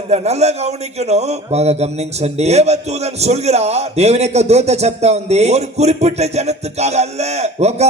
என்றார். நல்லா கவனிக்கணும். బాగా గమనించండి. தேவதூதன் சொல்கிறார். దేవుని యొక్క దూత చెప్తా ఉంది. ஒரு குறிப்பிட்ட ஜனத்துக்காக அல்ல, ఒక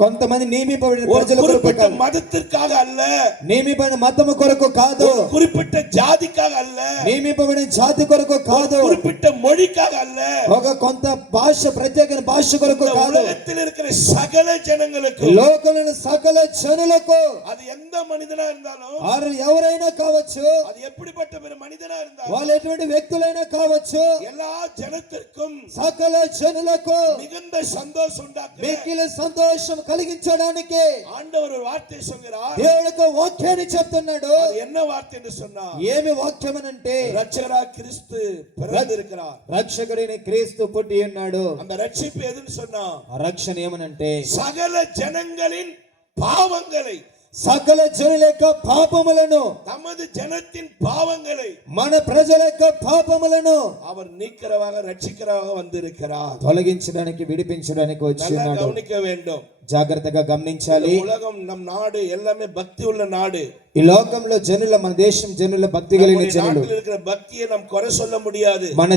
కొంతమంది నియమింపబడిన ప్రజల కొరకు కాదు, మతத்திற்காக அல்ல, నియమింపబడిన మతము కొరకు కాదు, குறிப்பிட்ட ஜாதிக்காக அல்ல, నియమింపబడిన జాతి కొరకు కాదు, குறிப்பிட்ட மொழிக்காக அல்ல, ఒక కొంత భాష ప్రత్యేక భాష కొరకు కాదు, உலகத்தில் இருக்கிற சகல ஜனங்களுக்கு, లోకంలోని సకల జనులకు, அது எந்த மனிதனா இருந்தாலும், వారు ఎవరైనా కావచ్చు, அது எப்படிப்பட்ட மனிதனா இருந்தாலும், వాళ్ళు ఎటువంటి వ్యక్తులైనా కావచ్చు, எல்லா ஜனத்திற்கும் సకల జనులకు மிகுந்த சந்தோஷம் உண்டாக்குற మిక్కిలి సంతోషం కలిగించడానికి ஆண்டவர் ஒரு வார்த்தை சொல்கிறார். దేవుడు ఒక వాక్యాన్ని చెప్తున్నాడు. என்ன వార్త என்று சொன்னார்? ఏమి వాక్యం అంటే இரட்சகராகிய கிறிஸ்து பிறந்திருக்கிறார். రక్షకుడైన క్రీస్తు పుట్టి ఉన్నాడు. அந்த ரட்சிப்பு எதுன்னு சொன்னா, రక్షణ ఏమనంటే சகல ஜனங்களின் பாவங்களை, సకల జనుల యొక్క పాపములను, தமது ஜனத்தின் பாவங்களை, మన ప్రజల యొక్క పాపములను அவர் நீக்கிறவாக ரட்சிக்கிறவாக வந்திருக்கிறார். తొలగించడానికి విడిపించడానికి వచ్చి ఉన్నాడు. கவனிக்க வேண்டும். జాగ్రత్తగా గమనించాలి. உலகம் நம் நாடு எல்லாமே பக்தி உள்ள நாடு. ఈ లోకంలో జనుల, మన దేశం జనుల భక్తి కలిగిన జనులు. இருக்கிற பக்தியை நாம் குறை சொல்ல முடியாது. మన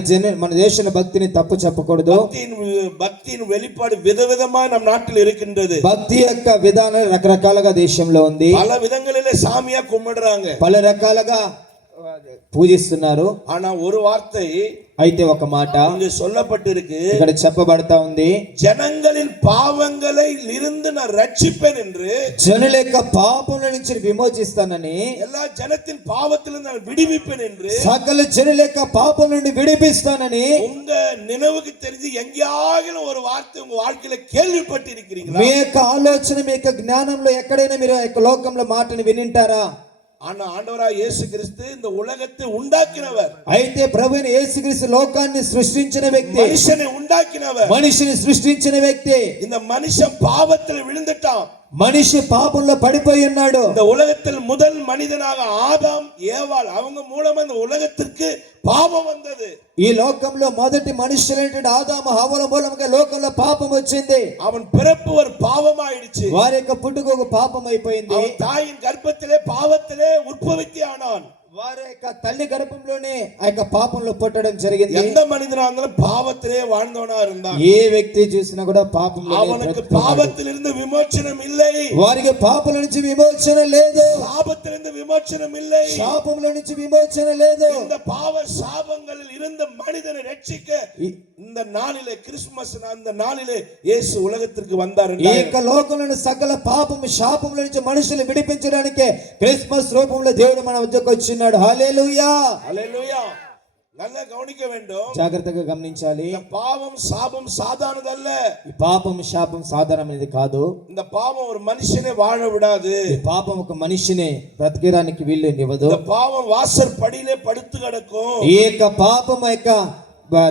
దేశ భక్తిని తప్పు చెప్పకూడదు. భక్తిயின் வெளிப்பாடு விதவிதமா நம் நாட்டில் இருக்கின்றது. భక్తి యొక్క విధానం రకరకాలుగా దేశంలో ఉంది. పల విధங்களிலே சாமியா கும்பிடுறாங்க, పలు రకాలుగా పూజిస్తున్నారు. ஆனா ஒரு வார்த்தை, అయితే ఒక మాట இங்கு சொல்லப்பட்டிருக்கு, ఇక్కడ చెప్పబడతా ఉంది, ஜனங்களின் பாவங்களை இருந்து நான் ரட்சிப்பேன் என்று, జనుల యొక్క పాపముల నుంచి విమోచిస్తానని, எல்லா ஜனத்தின் பாவத்திலிருந்து நான் விடுவிப்பேன் என்று, సకల జనుల యొక్క పాపం నుండి విడిపిస్తానని உங்க நினைவுக்கு தெரிஞ்சு எங்கேயாகிலும் ஒரு வார்த்தை உங்க வாழ்க்கையில கேள்விப்பட்டிருக்கிறீங்களா? మీ యొక్క ఆలోచన, మీ యొక్క జ్ఞానంలో ఎక్కడైనా మీరు ఆ యొక్క లోకంలో మాటని వినింటారా? ஆனா ஆண்டவராகிய இயேசு கிறிஸ்து இந்த உலகத்தை உண்டாக்கினவர். అయితే ప్రభువైన యేసుక్రీస్తు లోకాన్ని సృష్టించిన వ్యక్తి, మనిషిని உண்டாக்கினவர், మనిషిని సృష్టించిన వ్యక్తి. இந்த மனுஷன் பாவத்தில் விழுந்துட்டான். మనిషి పాపంలో పడిపోయి ఉన్నాడు. இந்த உலகத்தில் முதல் மனிதனாக ஆதாம் ஏவாள் அவங்க மூலமா இந்த உலகத்திற்கு పాపం வந்தது. ఈ లోకంలో మొదటి మనుషులైనటువంటి ఆదాము హవ్వల మూలంగా లోకంలో పాపం వచ్చింది. அவன் பிறப்பு ஒரு பாவமாயிடுச்சு. వారి యొక్క పుట్టుక ఒక పాపం అయిపోయింది. அவன் தாயின் கர்ப்பத்திலே பாவத்திலே உற்பத்தி ஆனான். వారి యొక్క తల్లి గర్భంలోనే ఆ యొక్క పాపంలో పుట్టడం జరిగింది. எந்த மனிதனா இருந்தாலும் பாவத்திலே வாழ்ந்தவனா இருந்தான். ఏ వ్యక్తి చూసినా కూడా పాపంలో அவனுக்கு பாவத்திலிருந்து விமோச்சனம் இல்லை. వారికి పాపల నుంచి విమోచన లేదు. சாபத்திலிருந்து விமோச்சனம் இல்லை. శాపంలో నుంచి విమోచన లేదు. இந்த பாவ சாபங்களில் இருந்த மனிதனை ரட்சிக்க இந்த நாளிலே கிறிஸ்துமஸ் அந்த நாளிலே இயேசு உலகத்திற்கு வந்தார். ఈ యొక్క లోకంలోని సకల పాపము శాపముల నుంచి మనుషులు విడిపించడానికి క్రిస్మస్ రూపంలో దేవుడు మన వద్దకు వచ్చినాడు. హల్లెలూయా హల్లెలూయా. நல்லா கவனிக்க வேண்டும். జాగ్రత్తగా గమనించాలి. பாவம் சாபம் சாதாரணதல்ல. ఈ పాపం శాపం సాధారణమైనది కాదు. இந்த பாவம் ஒரு மனுஷனை வாழ விடாது. ఈ పాపం ఒక మనిషిని బ్రతికేదానికి వీలునివ్వదు. இந்த பாவம் வாசல் படியிலே படுத்து கிடக்கும். ఈ యొక్క పాపం యొక్క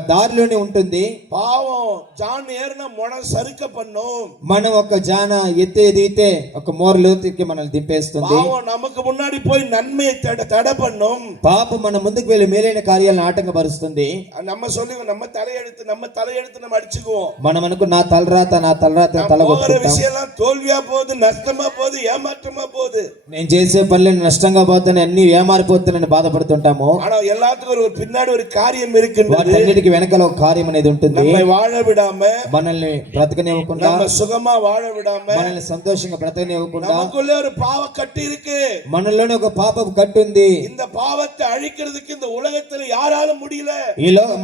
దారిలోనే ఉంటుంది. పావం జాన్ ఏరిన మొన సరిక பண்ணும். మనం ఒక జాన ఎత్తేదైతే ఒక మోరలోకి మనల్ని దింపేస్తుంది. పావం நமக்கு முன்னாடி போய் நன்மையை தடை பண்ணும். పాపం మన ముందుకు వెళ్ళి మేలైన కార్యాలను ఆటంకపరుస్తుంది. நம்ம சொல்லுங்க நம்ம தலையெடுத்து நம்ம அடிச்சுக்குவோம். మనం అనుకు నా తలరాత తలగొట్టుకుంటాం. விஷயம்லாம் தோல்வியா போகுது, నష్టமா పోகுது, ఏమాற்றமா పోகுது. నేను చేసే పనులు నష్టంగా పోతాను, అన్ని ఏమారిపోతానని బాధపడుతుంటాము. ஆனா எல்லாத்துக்கும் ஒரு பின்னாடி ஒரு காரியம் இருக்கு. వీటికి వెనకాల ఒక కార్యం అనేది ఉంటుంది. நம்மை வாழ விடாம, మనల్ని బ్రతకనివ్వకుండా, நம்ம సుఖமா வாழ விடாம, మనల్ని సంతోషంగా బ్రతకనివ్వకుండా, நமக்குள்ள ஒரு பாவ கட்டு இருக்கு. మనలోనే ఒక పాపపు కట్టు ఉంది. இந்த பாவத்தை அழிக்கிறதுக்கு இந்த உலகத்துல யாராலும் முடியல.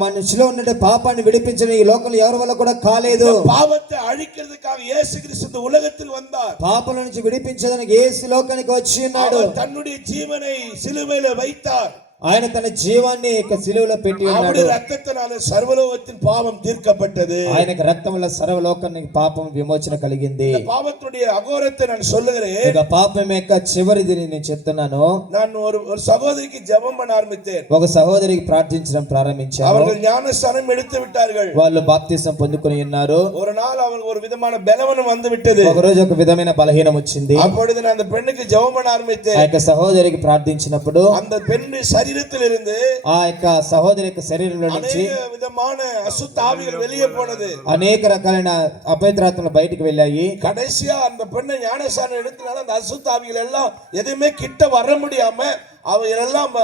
మనిషిలో ఉన్న పాపాన్ని విడిపించడం ఈ లోకంలో ఎవరి వల్ల కూడా కాలేదు. பாவத்தை அழிக்கிறதுக்காக இயேசு கிறிஸ்து இந்த உலகத்தில் வந்தார். పాపల నుంచి విడిపించడానికి యేసు లోకానికి వచ్చి ఉన్నాడు. தன்னுடைய ஜீவனை சிலுவையில வைத்தார். ఆయన తన జీవాన్ని సిలువలో పెట్టి ఉన్నాడు. రక్తத்தினால సర్వలోకத்தின் பாவம் தீர்க்கப்பட்டது. ఆయనకి రక్తం వల్ల సర్వలోకానికి పాపం విమోచన కలిగింది. பாவத்துடைய அகோரத்தை நான் சொல்லுகிறேன். ఇక పాపం యొక్క చివరిది నేను చెప్తున్నాను. நான் ஒரு சகோதரிக்கு ஜெபம் பண்ண ஆரம்பித்தேன். ఒక సహోదరికి ప్రార్థించడం ప్రారంభించాను. அவர்கள் ஞானஸ்நானம் எடுத்து விட்டார்கள். వాళ్ళు బాప్తిసం పొందుకొని ఉన్నారు. ஒரு நாள் அவங்களுக்கு ஒரு விதமான బలవనం வந்து விட்டது. ఒక రోజు ఒక విధమైన బలహీనం వచ్చింది. அப்பொழுது நான் அந்த பெண்ணுக்கு ஜெபம் பண்ண ஆரம்பித்தேன். ఆ యొక్క సహోదరికి ప్రార్థించినప్పుడు அந்த பெண் శరీరத்திலிருந்து, ఆ యొక్క సహోదరి యొక్క శరీరంలో నుంచి అనేక విధமான అశుద్ధ ఆవిகள் வெளியே போனது. అనేక రకాలైన అపవిత్రాత్మలు బయటికి వెళ్ళాయి. கடைசியா அந்த பெண்ணை ஞானஸ்நானம் எடுத்தனால அந்த அசுத்த ஆவிகள் எல்லாம் எதுவுமே கிட்ட வர முடியாம அவைகள் எல்லாம்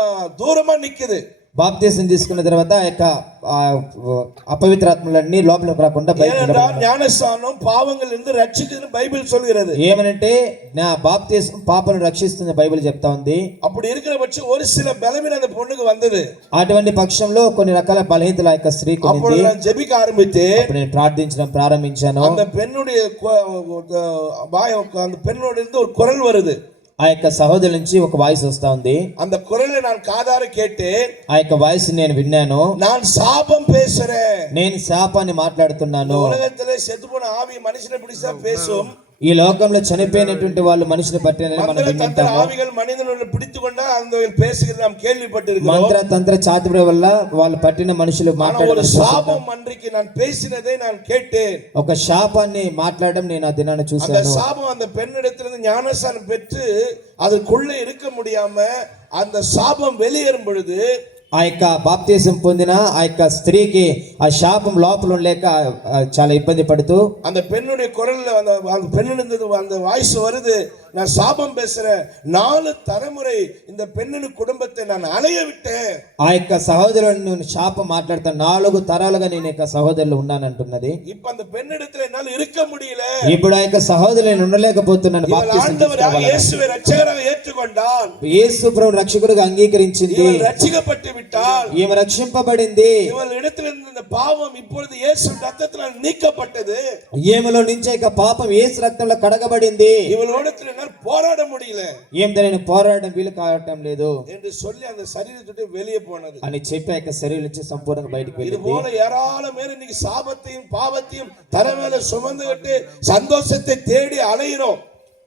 தூரமா நிக்குது. బాప్తిసం తీసుకున్న తర్వాత ఆ యొక్క అపవిత్రాత్మలన్నీ లోపలికి రాకుండా బయటకు. ஞானஸ்நானம் பாவங்கள் இருந்து ரட்சிக்குதுன்னு பைபிள் சொல்கிறது. ఏమనంటే నా బాప్తిసం పాపను రక్షిస్తుంది బైబిల్ చెప్తా ఉంది. அப்படி இருக்கிற பட்சம் ஒரு சில பலவீனம் அந்த பொண்ணுக்கு வந்தது. అటువంటి పక్షంలో కొన్ని రకాల బలహీనతల యొక్క స్త్రీకి ఉంది. అప్పుడు నేను జెబిక ఆరంభితే, అప్పుడు నేను ప్రార్థించడం ప్రారంభించాను. அந்த பெண்ணுடைய அந்த பெண்ணோட இருந்து ஒரு குரல் வருது. ఆ యొక్క సహోదరు నుంచి ఒక వాయిస్ వస్తా ఉంది. அந்த குரலை நான் காதார கேட்டேன். ఆ యొక్క వాయిస్ నేను విన్నాను. நான் சாபம் பேசுறேன். నేను శాపాన్ని మాట్లాడుతున్నాను. உலகத்திலே செத்துపోன ஆவி மனுஷனை பிடிச்சா பேசும். ఈ లోకంలో చనిపోయినటువంటి వాళ్ళు మనుషులు పట్టినని మనం వింటాము. ఆవిகள் మనుషులను పిడిచుకొండా అందువల్ల பேசுகிறது நாம் கேள்விப்பட்டிருக்கிறோம். మంత్ర తంత్ర చాతుర్య వల్ల వాళ్ళు పట్టిన మనుషులు మాట్లాడడం. శాపం అన్రికి நான் பேசினதை நான் கேட்டேன். ఒక శాపాన్ని మాట్లాడడం నేను ఆ దినాన్ని చూశాను. அந்த శాపం அந்த பெண்ணிடத்திலிருந்து ஞானஸ்நானம் பெற்று அதுக்குள்ள இருக்க முடியாம அந்த శాపం வெளியேறும் பொழுது, ఆ యొక్క బాప్తిసం పొందిన ఆ యొక్క స్త్రీకి ఆ శాపం లోపల లేక చాలా ఇబ్బంది పడుతూ அந்த பெண்ணுடைய குரல்ல அந்த பெண்ணிலிருந்து அந்த வாய்ஸ் வருது. நான் சாபம் பேசுறேன். 4 தலைமுறை இந்த பெண்ணின் குடும்பத்தை நான் அலைய விட்டேன். ఆ యొక్క సహోదరుని శాపం మాట్లాడుతా 4 తరాలుగా నేను యొక్క సహోదరులు ఉన్నానంటున్నది. இப்ப அந்த பெண்ணிடத்துல என்னால இருக்க முடியல. ఇప్పుడు ఆ యొక్క సహోదరుని ఉండలేకపోతున్నాను. இயேசுவை ரட்சகராக ஏற்றுக்கொண்டான். యేసు ప్రభువు రక్షకుడిగా అంగీకరించింది. இவள் ரட்சிக்கப்பட்டு விட்டாள். ఈమె రక్షింపబడింది. இவள் இடத்துல இந்த பாவம் இப்பொழுது இயேசு ரத்தத்தினால் நீக்கப்பட்டது. ఈమెలో నుంచి ఇక పాపం యేసు రక్తంలో కడగబడింది. இவளோடத்துல போராட முடியல. నేను పోరాడడం వీలు కావటం లేదు என்று சொல்லி அந்த சரீரத்தை வெளியே போனது అని చెప్పి ఆ యొక్క శరీరం నుంచి సంపూర్ణంగా బయటికి ఇది వెళ్ళింది. போல ஏராளமே இன்னைக்கு சாபத்தையும் பாவத்தையும் தரமேல சுமந்துகிட்டு சந்தோஷத்தை தேடி அலைகிறோம்.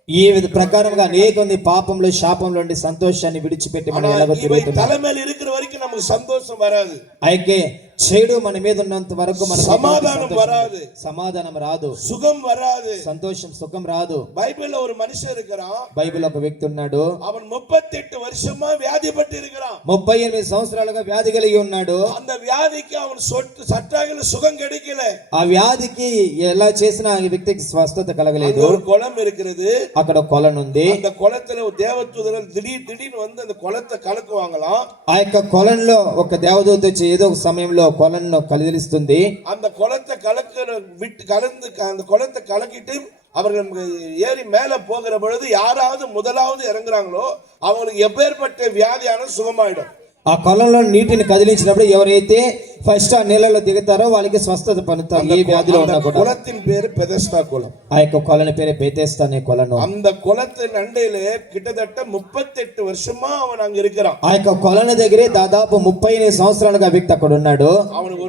ఈ విధ ప్రకారంగా అనేక మంది పాపంలో శాపంలో ఉండి సంతోషాన్ని విడిచిపెట్టి మనం ఎలాగో తిరుగుతున్నాం. తలమేల இருக்கிற వరకు நமக்கு சந்தோஷம் வராது. అయితే చెడు మన మీద ఉన్నంత వరకు మనకు సమాధానం వராது, సమాధానం రాదు, சுகம் வராது, సంతోషం సుఖం రాదు. பைபிள்ல ஒரு மனுஷன் இருக்கிறான், బైబిల్ ఒక వ్యక్తి ఉన్నాడు, அவன் 38 வருஷமா வியாதிப்பட்டு இருக்கிறான். 38 సంవత్సరాలుగా వ్యాధి కలిగి ఉన్నాడు. அந்த வியாதிக்கு அவன் சற்றாகில சுகம் கிடைக்கல. ఆ వ్యాధికి ఎలా చేసినా ఈ వ్యక్తికి స్వస్థత కలగలేదు. ஒரு குளம் இருக்கிறது, అక్కడ కొలను ఉంది. அந்த குளத்துல தேவதூதர்கள் திடீர்னு வந்து அந்த குளத்தை கலக்குவாங்களாம். ఆ యొక్క కొలంలో ఒక దేవదూత వచ్చి ఏదో ఒక సమయంలో కొలను కదిలిస్తుంది. அந்த குளத்தை கலந்து அந்த குளத்தை கலக்கிட்டு அவர்கள் ஏறி மேல போகிற பொழுது யாராவது முதலாவது இறங்குறாங்களோ அவங்களுக்கு எப்பேற்பட்ட வியாதியான சுகமாயிடும். ఆ కొలంలో నీటిని కదిలించినప్పుడు ఎవరైతే ఫస్ట్ ఆ నీళ్ళలో దిగుతారో వాళ్ళకి స్వస్థత పొందుతారు, ఏ వ్యాధిలో ఉన్నా కూడా. குளத்தின் பேரு பெதஸ்தா குளம். ఆ యొక్క కొలను పేరు బెతెస్దా అనే కొలను. அந்த குளத்தின் அண்டையில கிட்டத்தட்ட 38 வருஷமா அவன் அங்க இருக்கிறான். ఆ యొక్క కొలను దగ్గరే దాదాపు 38 సంవత్సరాలుగా వ్యక్తి అక్కడ ఉన్నాడు. அவனுக்கு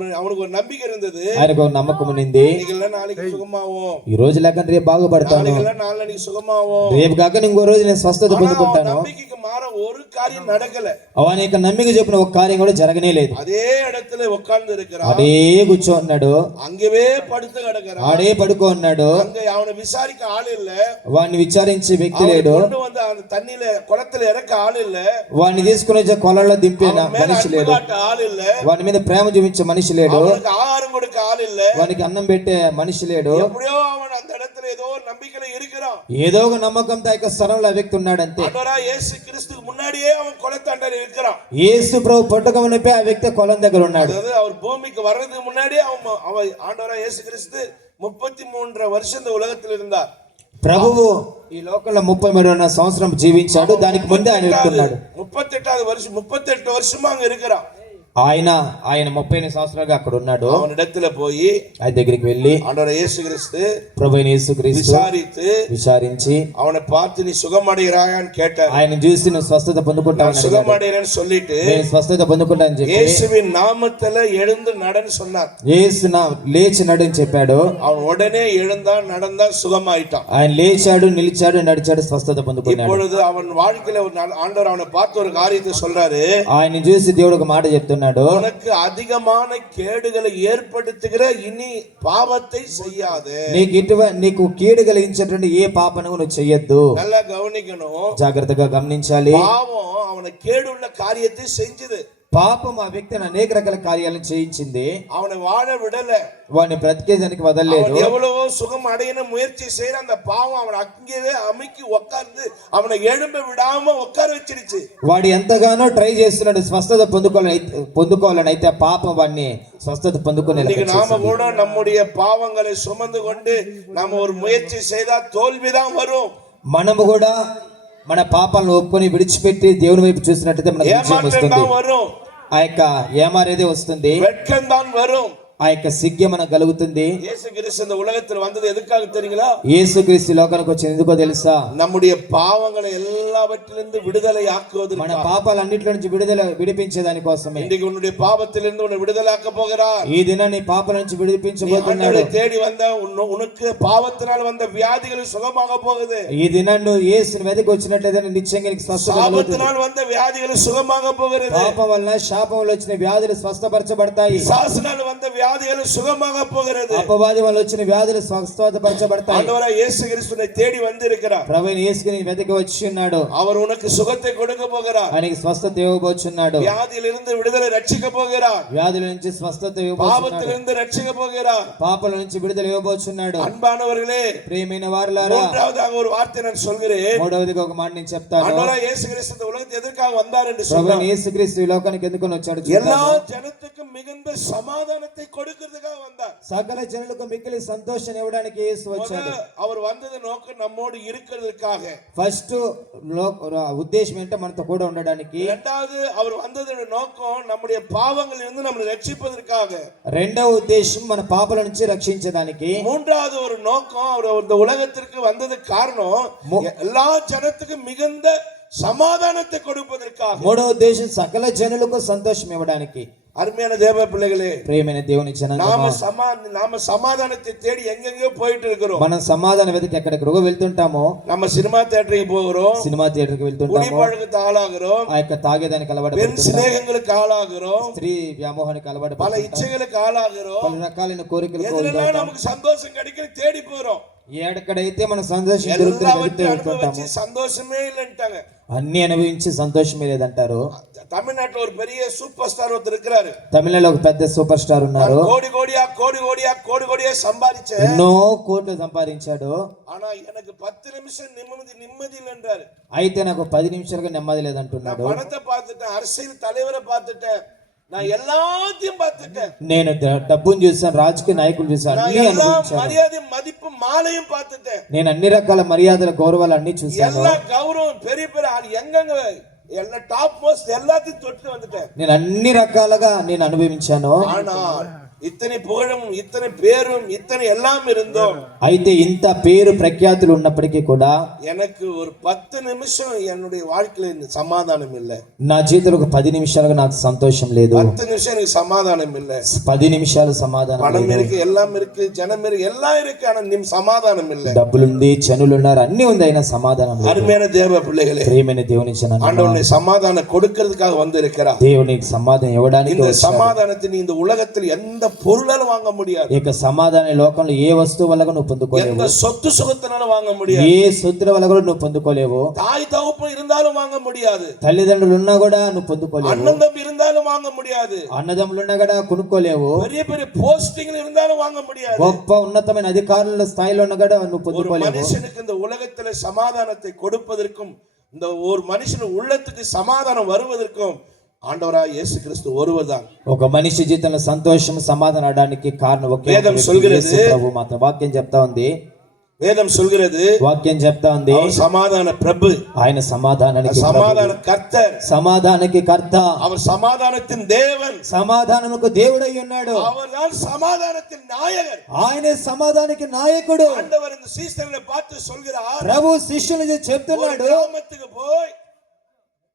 ஒரு நம்பிக்கை இருந்தது, ఆయనకు ఒక నమ్మకం ఉంది, இன்னைக்கு நாளைக்கு சுகமாவும், ఈ రోజు లేక రేపు బాగుపడతాను, நாளைக்கு சுகமாவும், రేపు కాక ఇంకో రోజు నేను స్వస్థత పొందుకుంటాను. நம்பிக்கைக்கு மாற ஒரு காரியம் நடக்கல. అవని యొక్క నమ్మిక చెప్పిన ఒక కార్యం కూడా జరగనే లేదు. அதே இடத்துல உட்கார்ந்து இருக்கிறான், అడే కూర్చో ఉన్నాడు, அங்கவே படுத்து கிடக்கிறான், ఆడే పడుకో ఉన్నాడు. அங்க அவனை விசாரிக்க ஆள் இல்ல, వాడిని విచారించే వ్యక్తి లేడు, கொண்டு வந்து அந்த தண்ணியில குளத்துல இறக்க ఆள் இல்ல, వాడిని తీసుకుని వచ్చే కొలంలో దింపే మనిషి లేడు, ఆள் இல்ல, వాడి మీద ప్రేమ చూపించే మనిషి లేడు, அவனுக்கு ஆகாரம் கொடுக்க ஆள் இல்ல, వానికి అన్నం పెట్టే మనిషి లేడు. எப்படியோ அவன் அந்த இடத்துல ஏதோ ஒரு நம்பிக்கையில இருக்கிறான். ఏదో ఒక నమ్మకంతో ఆ యొక్క స్థలంలో ఆ వ్యక్తి ఉన్నాడు అంతే. ஆண்டவராகிய இயேசு கிறிஸ்துக்கு முன்னாடியே அவன் குளத்தாண்டல இருக்கிறான். యేసు ప్రభు పుట్టక మునిపే ఆ వ్యక్తి కొలం దగ్గర ఉన్నాడు. அதாவது அவர் பூமிக்கு வர்றதுக்கு முன்னாடியே அவன் ஆண்டவராகிய இயேசு கிறிஸ்து 33 வருஷம் இந்த உலகத்தில் இருந்தார். ప్రభువు ఈ లోకంలో 33 సంవత్సరం జీవించాడు, దానికి ముందే ఆయన వ్యక్తి ఉన్నాడు. 38 வருஷமா அங்க இருக்கிறான். ఆయన 38 సంవత్సరాలుగా అక్కడ ఉన్నాడు. அவனிடத்துல போய் ఆయన దగ్గరికి వెళ్ళి ஆண்டவராகிய இயேசு கிறிஸ்து ప్రభువైన యేసుక్రీస్తు విచారించి அவனை பார்த்து நீ சுகமடைகிறாயான்னு கேட்டார். ఆయన చూసి నువ్వు స్వస్థత పొందుకుంటావని అడిగాడు. சுகமடைகிறேன்னு சொல்லிட்டு నేను స్వస్థత పొందుకుంటానని చెప్పి இயேசுவின் நாமத்துல எழுந்து நடன்னு சொன்னார். యేసు లేచి నడని చెప్పాడు. அவன் உடனே எழுந்தான், நடந்தான், சுகமாயிட்டான். ఆయన లేచాడు, నిలిచాడు, నడిచాడు, స్వస్థత పొందుకున్నాడు. இப்பொழுது அவன் வாழ்க்கையில ஒரு ஆண்டவர் அவனை பார்த்து ஒரு காரியத்தை சொல்றாரு. ఆయన చూసి దేవుడు ఒక మాట చెప్తున్నాడు, உனக்கு அதிகமான கேடுகளை ஏற்படுத்துகிற இனி பாவத்தை செய்யாதே. నీకు కీడు కలిగించేటువంటి ఏ పాపను నువ్వు చెయ్యొద్దు. நல்லா கவனிக்கணும், జాగ్రత్తగా గమనించాలి. பாவம் அவனை கேடுள்ள காரியத்தை செஞ்சது. పాపం ఆ వ్యక్తిని అనేక రకాల కార్యాలను చేయించింది, அவனை வாழ விடல, వాడిని బ్రతికేదానికి వదలలేదు. எவ்வளவோ சுகம் அடையன முயற்சி செய்யற அந்த பாவம் அவனை அங்கேயே அமுக்கி உட்கார்ந்து அவனை எழும்ப விடாம உட்கார வச்சிருச்சு. వాడు ఎంతగానో ట్రై చేస్తున్నాడు స్వస్థత పొందుకోవాలని, అయితే ఆ పాపం వాడిని స్వస్థత పొందుకునే. நாம கூட நம்முடைய பாவங்களை சுமந்து கொண்டு நாம ஒரு முயற்சி செய்தா தோல்விதான் வரும். మనము కూడా మన పాపాలను ఒప్పుకొని విడిచిపెట్టి దేవుని వైపు చూసినట్లయితే మనకు విజయం వస్తుంది. ఆ యొక్క ఏమారేదే వస్తుంది, வெட்கம் தான் வரும். ఆ యొక్క సిగ్గు మనకు కలుగుతుంది. இயேசு கிறிஸ்து இந்த உலகத்தில் வந்தது எதுக்காக தெரியுங்களா? యేసుక్రీస్తు లోకానికి వచ్చింది ఎందుకో తెలుసా? நம்முடைய பாவங்களை எல்லாவற்றிலிருந்து விடுதலை ஆக்குவது. మన పాపాలన్నిటి నుంచి విడిపించే దాని కోసమే. இன்னைக்கு உன்னுடைய பாவத்திலிருந்து உன்னை விடுதலாக்க போகிறார். ఈ దినాన్ని నీ పాపాల నుంచి విడిపించబోతున్నాడు. தேடி வந்த உனக்கு பாவத்தினால் வந்த வியாதிகள் சுகமாக போகுது. ఈ దినాన్ని యేసుని వెతికి వచ్చినట్లయితే నిశ్చయంగా నీకు స్వస్థత కలుగుతుంది. பாவத்தினால் வந்த வியாதிகள் சுகமாக போகிறது. పాపం వలన శాపం వల్ల వచ్చిన వ్యాధులు స్వస్థపరచబడతాయి. சாசனால் வந்த வியாதிகள் சுகமாக போகிறது. అపవాది వల్ల వచ్చిన వ్యాధులు స్వస్థపరచబడతాయి. ஆண்டவராகிய இயேசு கிறிஸ்துவை தேடி வந்திருக்கிறார். ప్రభువైన యేసుని వెతికి వచ్చి ఉన్నాడు. அவர் உனக்கு சுகத்தை கொடுக்க போகிறார். ఆయనకి స్వస్థత ఇవ్వబోచున్నాడు. வியாதியிலிருந்து விடுதலை ரட்சிக்க போகிறார். వ్యాధుల నుంచి స్వస్థత ఇవ్వబోచున్నాడు. பாவத்திலிருந்து ரட்சிக்க போகிறார். పాపాల నుంచి విడుదల ఇవ్వబోచున్నాడు. அன்பானவர்களே, ప్రియమైన వారలారా, மூன்றாவதாக ஒரு வார்த்தை நான் சொல்கிறேன். మూడవదిగా ఒక మాట నేను చెప్తాను. ஆண்டவராகிய இயேசு கிறிஸ்து இந்த உலகத்துக்கு எதற்காக வந்தார் என்று ప్రభువైన சொன்னார். యేసుక్రీస్తు ఈ లోకానికి ఎందుకు వచ్చాడు? எல்லா ஜனத்துக்கும் மிகுந்த சமாதானத்தை கொடுக்கிறதுக்காக வந்தார். సకల జనులకు మిక్కిలి సంతోషాన్ని ఇవ్వడానికి యేసు వచ్చాడు. அவர் வந்தது நோக்கம் நம்மோடு இருக்கிறதுக்காக. ఫస్ట్ ఉద్దేశం ఏంటంటే మనతో కూడా ఉండడానికి. இரண்டாவது அவர் வந்ததோட நோக்கம் நம்முடைய பாவங்களிலிருந்து நம்மை ரட்சிப்பதற்காக. రెండవ ఉద్దేశం మన పాపాల నుంచి రక్షించడానికి. மூன்றாவது ஒரு நோக்கம் அவர் இந்த உலகத்திற்கு வந்ததுக்கு காரணம் எல்லா ஜனத்துக்கும் மிகுந்த సమాధానத்தை கொடுப்பதற்காக. మూడవ ఉద్దేశం సకల జనులకు సంతోషం ఇవ్వడానికి. அருமையான தேவ பிள்ளைகளே, ప్రియమైన దేవుని జనాంగమా, நாம சமாதானத்தை தேடி எங்கெங்கயோ போயிட்டு இருக்கிறோம். మనం సమాధానం వెతికి ఎక్కడెక్కడికో వెళ్తుంటాము. நம்ம సినిమా థియేటర్కి పోகிறோம், సినిమా థియేటర్కి వెళ్తుంటాము, குடிப்பழக்கத்துக்கு ஆளாகிறோம், ఆ యొక్క తాగేదానికి பெண் అలవాటు, சிநேகங்களுக்கு ஆளாகிறோம், స్త్రీ వ్యామోహానికి అలవాటు, பல ఇచ్చைகளுக்கு ஆளாகிறோம். పలు రకాలైన కోరికలకు எதுலெல்லாம் நமக்கு சந்தோஷம் கிடைக்கும் தேடி போறோம். ఎక్కడైతే మన సంతోషం దొరుకుతుందో எல்லாவற்றையும் వెళ్తుంటాము. அனுபவிச்சு சந்தோஷமே இல்லைன்ட்டாங்க. అన్ని అనుభవించి సంతోషమే లేదంటారు. தமிழ்நாட்டுல ஒரு பெரிய சூப்பர் ஸ்டார் ஒருத்தர் இருக்கிறாரு. తమిళనాడులో ఒక పెద్ద సూపర్ స్టార్ ఉన్నారు. கோடி கோடியா சம்பாதிச்ச, ఎన్నో కోట్లు సంపాదించాడు. ஆனா எனக்கு 10 நிமிஷம் நிம்மதி இல்லைன்றாரு. అయితే నాకు 10 నిమిషాలుగా నెమ్మది లేదంటున్నాడు. நான் பணத்தை பார்த்துட்டேன், அரசியல் தலைவரை பார்த்துட்டேன், நான் எல்லாத்தையும் பார்த்துட்டேன், నేను డబ్బును చూసాను, రాజకీయ నాయకులు చూసాను, நான் అన్ని எல்லா అనుభవించాను. மரியாதை மதிப்பு மாலையும் பார்த்துட்டேன், నేను అన్ని రకాల మర్యాదల గౌరవాలు అన్ని చూశాను. எல்லா கௌரவம் பெரிய பெரிய ஆள் எங்கெங்க எல்லா டாப் மோஸ்ட் எல்லாத்தையும் தொட்டு வந்துட்டேன். నేను అన్ని రకాలుగా నేను అనుభవించాను. ஆனால் இத்தனை புகழும் இத்தனை பேரும் இத்தனை எல்லாம் இருந்தோம், అయితే ఇంత పేరు ప్రఖ్యాతులు ఉన్నప్పటికీ కూడా எனக்கு ஒரு 10 நிமிஷம் என்னுடைய வாழ்க்கையில சமாதானம் இல்லை. నా జీవితంలో ఒక 10 నిమిషాలుగా నాకు సంతోషం లేదు. 10 నిమిஷம் எனக்கு சமாதானம் இல்லை. 10 నిమిషాలు సమాధానం பணம் లేదు. இருக்கு, எல்லாம் இருக்கு, ஜனம் இருக்கு, எல்லாம் இருக்கு, ஆனா நிம் சமாதானம் இல்லை. డబ్బులుంది, జనులున్నారు, అన్ని ఉంది, అయినా సమాధానం లేదు. அருமையான தேவ பிள்ளைகளே, ప్రియమైన దేవుని జనాంగమా, ஆண்டவருடைய சமாதானம் கொடுக்கிறதுக்காக வந்திருக்கிறார். దేవునికి సమాధానం ఇవ్వడానికి இந்த వచ్చాడు. சமாதானத்தை நீ இந்த உலகத்தில் எந்த பொருளாலும் வாங்க முடியாது, ఈ యొక్క సమాధానం ఈ లోకంలో ఏ వస్తువు వల్ల నువ్వు పొందుకోలేవు. எந்த சொத்து சுகத்தினாலும் வாங்க முடியாது, ఏ సొత్తుల వల్ల కూడా నువ్వు పొందుకోలేవు. தாய் தகப்பன் இருந்தாலும் வாங்க முடியாது, తల్లిదండ్రులు ఉన్నా కూడా నువ్వు పొందుకోలేవు. அண்ணன் தம்பி இருந்தாலும் வாங்க முடியாது, అన్నదమ్ములు ఉన్నా కూడా కొనుక్కోలేవు. பெரிய பெரிய போஸ்டிங் இருந்தாலும் வாங்க முடியாது. గొప్ప ఉన్నతమైన అధికారుల స్థాయిలో ఉన్న కూడా నువ్వు ஒரு పొందుకోలేవు. மனுஷனுக்கு இந்த உலகத்துல சமாதானத்தை கொடுப்பதற்கும் இந்த ஒரு மனுஷன் உள்ளத்துக்கு சமாதானம் வருவதற்கும் ஆண்டவராய் இயேசு கிறிஸ்து ஒருவர்தான். ఒక మనిషి జీవితంలో సంతోషం సమాధానం అవడానికి కారణం ఒకే వేదం వ్యక్తి, சொல்கிறது, యేసు ప్రభు మాత్రం. వాక్యం చెప్తా ఉంది, வேதம் சொல்கிறது, వాక్యం చెప్తా ఉంది, அவர் சமாதான பிரபு, ఆయన సమాధానానికి சமாதான ప్రభు, கர்த்தர், సమాధానానికి కర్త, அவர் సమాధానத்தின் தேவன், సమాధానముకు దేవుడై ఉన్నాడు. அவர்தான் சமாதானத்தின் நாயகர். ఆయన సమాధానానికి నాయకుడు. ஆண்டவர் இந்த சீசர்களை பார்த்து சொல்கிறார், ప్రభు శిష్యులకు చెప్తున్నాడు,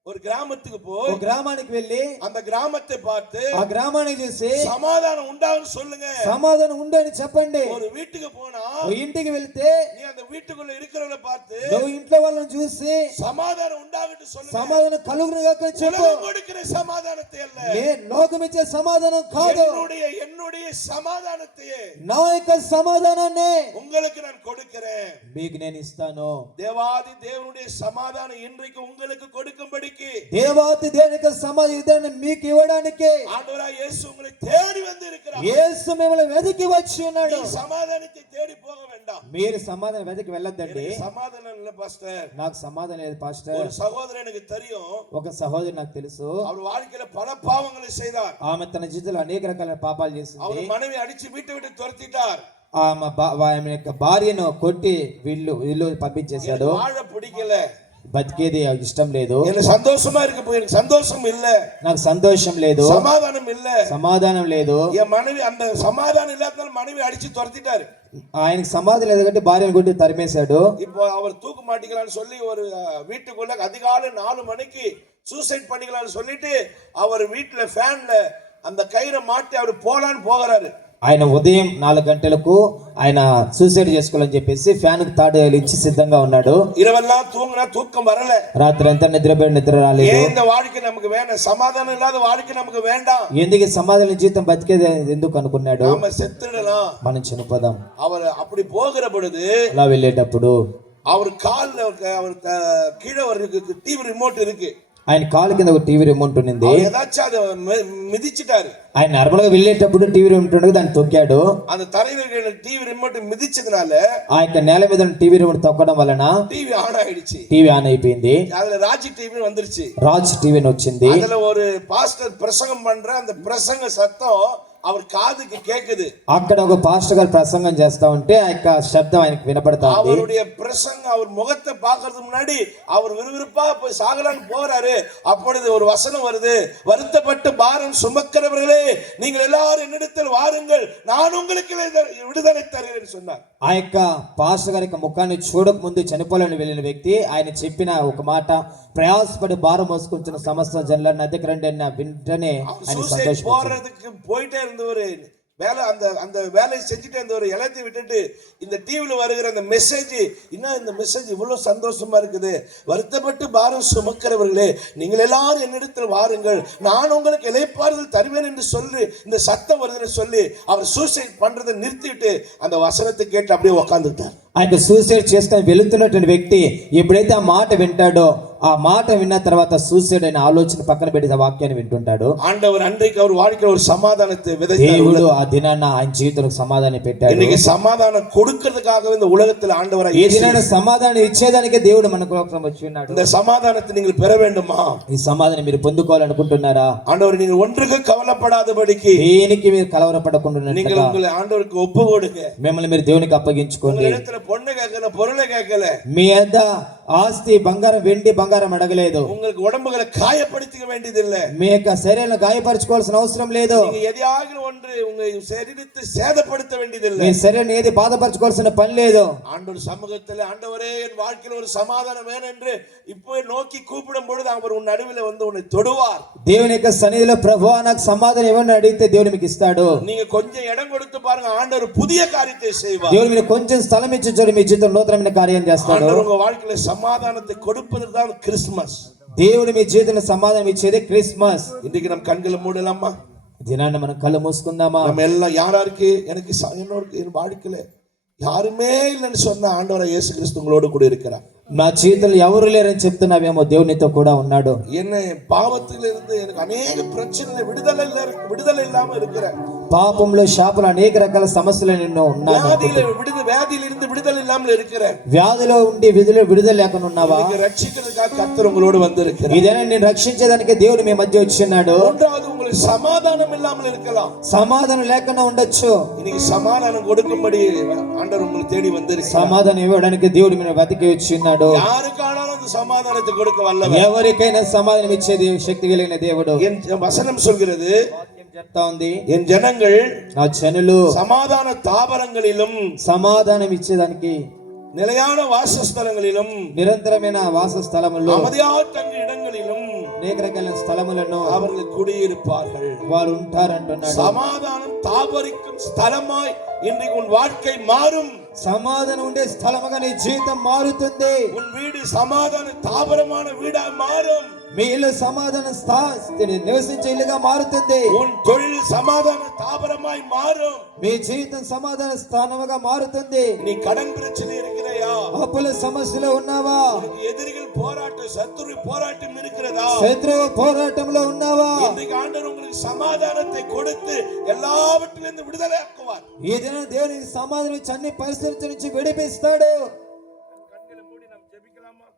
ஒரு கிராமத்துக்கு போய் ఒక గ్రామానికి వెళ్ళి அந்த கிராமத்தை பார்த்து ఆ గ్రామానికి చూసి சமாதானம் உண்டாகும் சொல்லுங்க. సమాధానం ఉండని చెప్పండి. ஒரு வீட்டுக்கு போனா ఓ ఇంటికి వెళ్తే நீ அந்த வீட்டுக்குள்ள இருக்கிறவங்கள பார்த்து నువ్వు ఇంట్లో వాళ్ళని చూసి సమాధానం ఉండాగట్టు சொல்லுங்க. సమాధానం కలుగును గాక చెప్పు. உலகம் கொடுக்கிற சமாதானத்தை அல்ல, లోకం ఇచ్చే సమాధానం కాదు, என்னுடைய సమాధానத்தையே, నా యొక్క సమాధానాన్ని உங்களுக்கு நான் கொடுக்கிறேன். మీకు నేను ఇస్తాను. தேவாதி தேவனுடைய சமாதானம் இன்றைக்கு உங்களுக்கு கொடுக்கும்படிக்கு, దేవాతి దేవునికి సమాధానం మీకు ఇవ్వడానికి ஆண்டவராய் இயேசு உங்களை தேடி வந்து இருக்கிறார். యేసు మిమ్మల్ని వెతికి వచ్చి ఉన్నాడు. சமாதானத்தை தேடி போக வேண்டாம். మీరు సమాధానం వెతికి వెళ్ళొద్దండి. சமாதானம் இல்ல பாஸ்டர், నాకు సమాధానం లేదు పాస్టర్. ஒரு సహోదరன் எனக்கு தெரியும், ఒక సహోదరి నాకు తెలుసు, அவர் வாழ்க்கையில பல பாவங்களை செய்தார். ఆమె తన జీవితంలో అనేక రకాల పాపాలు அவர் చేసింది. மனைவி அடிச்சு வீட்டை விட்டு துரத்திட்டார். ఆమె యొక్క భార్యను కొట్టి ఇల్లు పంపించేశాడు. வாழ பிடிக்கல, బతికేది ఇష్టం లేదు, எனக்கு சந்தோஷமா இருக்கு, எனக்கு சந்தோஷம் இல்ல, నాకు సంతోషం లేదు, சமாதானம் இல்ல, సమాధానం లేదు. என் மனைவி அந்த சமாதானம் இல்லாதனால மனைவி அடிச்சு துரத்திட்டாரு. ఆయనకి సమాధానం లేదు కాబట్టి భార్యను కొట్టి తరిమేశాడు. இப்போ அவர் தூக்கு மாட்டிக்கலாம்னு சொல்லி ஒரு வீட்டுக்குள்ள அதிகாலை 4 மணிக்கு சூசைட் பண்ணிக்கலாம்னு சொல்லிட்டு அவர் வீட்டுல ஃபேன்ல அந்த கயிறை மாட்டி அவர் போலான்னு போகிறாரு. ఆయన ఉదయం 4 గంటలకు ఆయన సూసైడ్ చేసుకోవాలని చెప్పేసి ఫ్యాన్ కు తాడు ఇచ్చి సిద్ధంగా ఉన్నాడు. இரவெல்லாம் தூங்கினா தூக்கம் வரல, రాత్రి అంతా నిద్ర రాలేదు. இந்த வாழ்க்கை நமக்கு வேண்டாம், సమాధానం இல்லாத வாழ்க்கை நமக்கு வேண்டாம், ఎందుకు సమాధానం జీవితం బతికేది ఎందుకు అనుకున్నాడు. நாம செத்துடலாம், మనం చనిపోదాం. அவர் அப்படி போகிற பொழுது అలా వెళ్ళేటప్పుడు அவர் கால்ல அவர் கீழே ஒரு டிவி ரிமோட் இருக்கு, ఆయన కాలు కింద ఒక టీవీ రిమోట్ ఉంది. ஏதாச்சும் அதை மிதிச்சிட்டாரு. ఆయన నార్మల్ గా వెళ్ళేటప్పుడు టీవీ రిమోట్ ఉండగా దాన్ని తొక్కాడు. அந்த தரையில டிவி ரிமோட் மிதிச்சதுனால ఆ యొక్క నేల మీద టీవీ రిమోట్ తొక్కడం వలన டிவி ஆன் ஆயிடுச்சு. టీవీ ఆన్ అయిపోయింది. அதுல ராஜ் டிவி வந்துருச்சு. రాజ్ టీవీ వచ్చింది. அதுல ஒரு பாஸ்டர் பிரசங்கம் பண்ற அந்த பிரசங்க சத்தம் அவர் కాదుకి கேக்குது. అక్కడ ఒక పాస్టర్ గారు ప్రసంగం చేస్తా ఉంటే ఆ యొక్క శబ్దం ఆయనకు వినపడతా ఉంది. அவருடைய பிரசங்கம் அவர் முகத்தை பார்க்கிறதுக்கு முன்னாடி அவர் விறுவிறுப்பா போய் சாகலான்னு போறாரு. அப்பொழுது ஒரு வசனம் வருது, வருத்தப்பட்டு பாரம் சுமக்கிறவர்களே நீங்கள் எல்லாரும் என்னிடத்தில் வாருங்கள், நான் உங்களுக்கு விடுதலை தருகிறேன் சொன்னார். ఆ యొక్క పాస్టర్ గారి యొక్క ముఖాన్ని చూడక ముందు చనిపోవాలని వెళ్ళిన వ్యక్తి ఆయన చెప్పిన ఒక మాట, ప్రయాసపడి భారం మోసుకుంటున్న సమస్త జనుల నదికి రండి అన్న వెంటనే ఆయన సంతోషం. போறதுக்கு போயிட்டே இருந்தவரு வேலை அந்த வேலையை செஞ்சுட்டே இருந்தவர் எல்லாத்தையும் விட்டுட்டு இந்த டிவில வருகிற அந்த மெசேஜ், இன்னும் இந்த மெசேஜ் இவ்வளவு சந்தோஷமா இருக்குது, வருத்தப்பட்டு பாரம் சுமக்கிறவர்களே நீங்கள் எல்லாரும் என்னிடத்தில் வாருங்கள், நான் உங்களுக்கு இளைப்பாறுதல் தருவேன் என்று சொல்லி இந்த சத்தம் வருதுன்னு சொல்லி அவர் சூசைட் பண்றதை நிறுத்திட்டு அந்த வசனத்தை கேட்டு அப்படியே உட்கார்ந்துட்டார். ఆయన సూసైడ్ చేసుకొని వెళుతున్నటువంటి వ్యక్తి ఎప్పుడైతే ఆ మాట వింటాడో, ఆ మాట విన్న తర్వాత సూసైడ్ అయిన ఆలోచన పక్కన పెట్టి ఆ వాక్యాన్ని వింటుంటాడు. ஆண்டவர் அன்றைக்கு அவர் வாழ்க்கையில் ஒரு சமாதானத்தை விதைத்தார். దేవుడు ఆ దినాన ఆయన జీవితంలో సమాధానం పెట్టాడు. இன்னைக்கு சமாதானம் கொடுக்கிறதுக்காகவே இந்த உலகத்தில் ஆண்டவராய் ఈ దినాన సమాధానం ఇచ్చేదానికే దేవుడు మన కోసం వచ్చి ఉన్నాడు. இந்த சமாதானத்தை நீங்கள் பெற வேண்டுமா? ఈ సమాధానం మీరు పొందుకోవాలనుకుంటున్నారా? ஆண்டவர் நீங்க ஒன்றுக்கு கவலைப்படாதபடிக்கு దేనికి మీరు కలవరపడకుండా நீங்கள் உங்களை ஆண்டவருக்கு ஒப்பு கொடுங்க. మిమ్మల్ని మీరు దేవునికి అప్పగించుకోండి. பொண்ணு கேட்கல, பொருளை கேட்கல, మీ యొద్ద ఆస్తి బంగారం వెండి బంగారం అడగలేదు. உங்களுக்கு உடம்புகளை காயப்படுத்திக்க வேண்டியதில்லை. మీ యొక్క శరీరాన్ని గాయపరచుకోవాల్సిన అవసరం లేదు. நீங்க எதையாவது ஒன்று உங்க சரீரத்தை சேதப்படுத்த வேண்டியதில்லை. మీ శరీరాన్ని ఏది బాధపరచుకోవాల్సిన పని లేదు. ஆண்டவர் சமூகத்தில் ஆண்டவரே என் வாழ்க்கையில் ஒரு சமாதானம் வேணும் என்று இப்போ நோக்கி கூப்பிடும் பொழுது அவர் உன் நடுவில் வந்து உன்னை தொடுவார். దేవుని యొక్క సన్నిధిలో ప్రభువా నాకు సమాధానం ఇవ్వని అడిగితే దేవుడు మీకు ఇస్తాడు. நீங்க கொஞ்சம் இடம் கொடுத்து பாருங்க, ఆండவர் புதிய காரியத்தை செய்வார். దేవుడు మీరు కొంచెం స్థలం ఇచ్చి చూడండి, మీ జీవితంలో నూతనమైన కార్యం చేస్తాడు. ஆண்டவர் உங்க வாழ்க்கையில சமாதானத்தை கொடுப்பது தான் கிறிஸ்மஸ். దేవుడు మీ జీవితంలో సమాధానం ఇచ్చేదే క్రిస్మస్. இன்னைக்கு நம்ம கண்களை மூடலாமா? దినాన్ని మనం కళ్ళు మూసుకుందామా? நம்ம எல்லாம் யாராருக்கு எனக்கு என்னோட என் வாழ்க்கையில யாருமே இல்லைன்னு சொன்ன ஆண்டவராய் இயேசு கிறிஸ்து உங்களோடு கூட இருக்கிறார். నా జీవితంలో ఎవరు లేరని చెప్తున్నావేమో, దేవునితో కూడా ఉన్నాడు. என்ன பாவத்திலிருந்து எனக்கு அநேக பிரச்சனை விடுதலை இல்லாம இருக்கிறேன். పాపంలో శాపంలో అనేక రకాల సమస్యలు నిన్ను ఉన్నాయి. వ్యాధిயிலிருந்து விடுதலை இல்லாமல் இருக்கிறேன். వ్యాధిలో ఉండి విడుదల లేకుండా ఉన్నావా? రక్షించడానికి కర్తర్ உங்களோடு வந்திருக்கிறார். ఇదేనా నేను రక్షించేదానికి దేవుడు మీ మధ్య వచ్చినాడు. மூன்றாவது உங்களுக்கு சமாதானம் இல்லாமல் இருக்கலாம். సమాధానం లేకుండా ఉండొచ్చు. இன்னைக்கு சமாதானம் கொடுக்கும்படி ஆண்டவர் உங்களை தேடி வந்திருக்கிறார். సమాధానం ఇవ్వడానికి దేవుడు మీరు వెతికి వచ్చినాడు. யாருக்கானாலும் அந்த சமாதானத்தை கொடுக்க வல்லவர். ఎవరికైనా సమాధానం ఇచ్చేది శక్తి కలిగిన దేవుడు. என் வசனம் சொல்கிறது, చెప్తా ఉంది, என் ஜனங்கள் నా జనులు సమాధాన తాబరங்களிலும் సమాధానం ఇచ్చేదానికి நிலையான வாசஸ்தலங்களிலும் నిరంతరమైన వాస స్థలముల్లో அமைதியாக தங்கு இடங்களிலும் అనేక రకాల స్థలములను அவர்கள் குடியிருப்பார்கள். వారు ఉంటారంటున్నాడు. சமாதானம் தாபரிக்கும் ஸ்தலமாய் இன்றைக்கு உன் வாழ்க்கை மாறும். సమాధానం ఉండే స్థలముగా నీ జీవితం మారుతుంది. உன் வீடு సమాధాన தாபரமான வீடா மாறும். మీ ఇల్లు సమాధాన నివసించే ఇల్లుగా మారుతుంది. உன் தொழில் சமாதான தாபரமாய் மாறும். మీ జీవితం సమాధాన స్థానముగా మారుతుంది. நீ கடன் பிரச்சனை இருக்கிறையா? అప్పుల సమస్యలో ఉన్నావా? எதிரிகள் போராட்டம், சத்துரு போராட்டம் இருக்கிறதா? శత్రువు పోరాటంలో ఉన్నావా? இன்றைக்கு ஆண்டவர் உங்களுக்கு சமாதானத்தை கொடுத்து எல்லாவற்றிலிருந்து விடுதலை ஆக்குவார். ఈ దినం దేవునికి సమాధానం ఇచ్చి అన్ని పరిస్థితుల నుంచి విడిపిస్తాడు.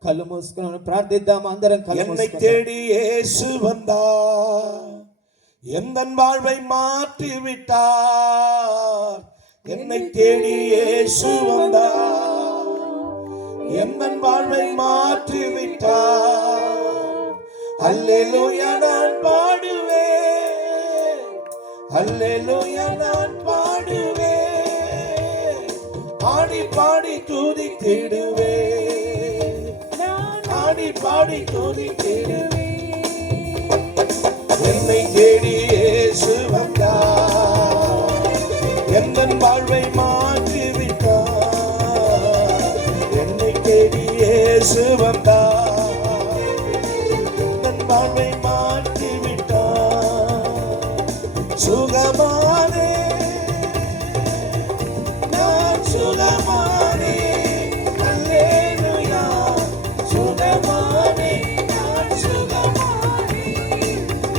కళ్ళు మూసుకుని ప్రార్థిద్దాం అందరం. என்னை தேடி இயேசு வந்தார், எந்தன் வாழ்வை மாற்றி விட்டார். என்னை தேடி இயேசு வந்தார், எந்தன் வாழ்வை மாற்றி விட்டார். அல்லேலூயா நான் பாடுவேன், அல்லேலூயா நான் பாடுவேன், பாடி பாடி துதித்திடுவேன், பாடி பாடி துதித்திடுவேன். என்னை தேடி இயேசு வந்தார், எந்தன் வாழ்வை மாற்றி விட்டார். என்னை தேடி இயேசு வந்தார், எந்தன் வாழ்வை மாற்றி விட்டார். சுகமானே நான் சுகமானே, அல்லேலூயா சுகமானே நான் சுகமானே.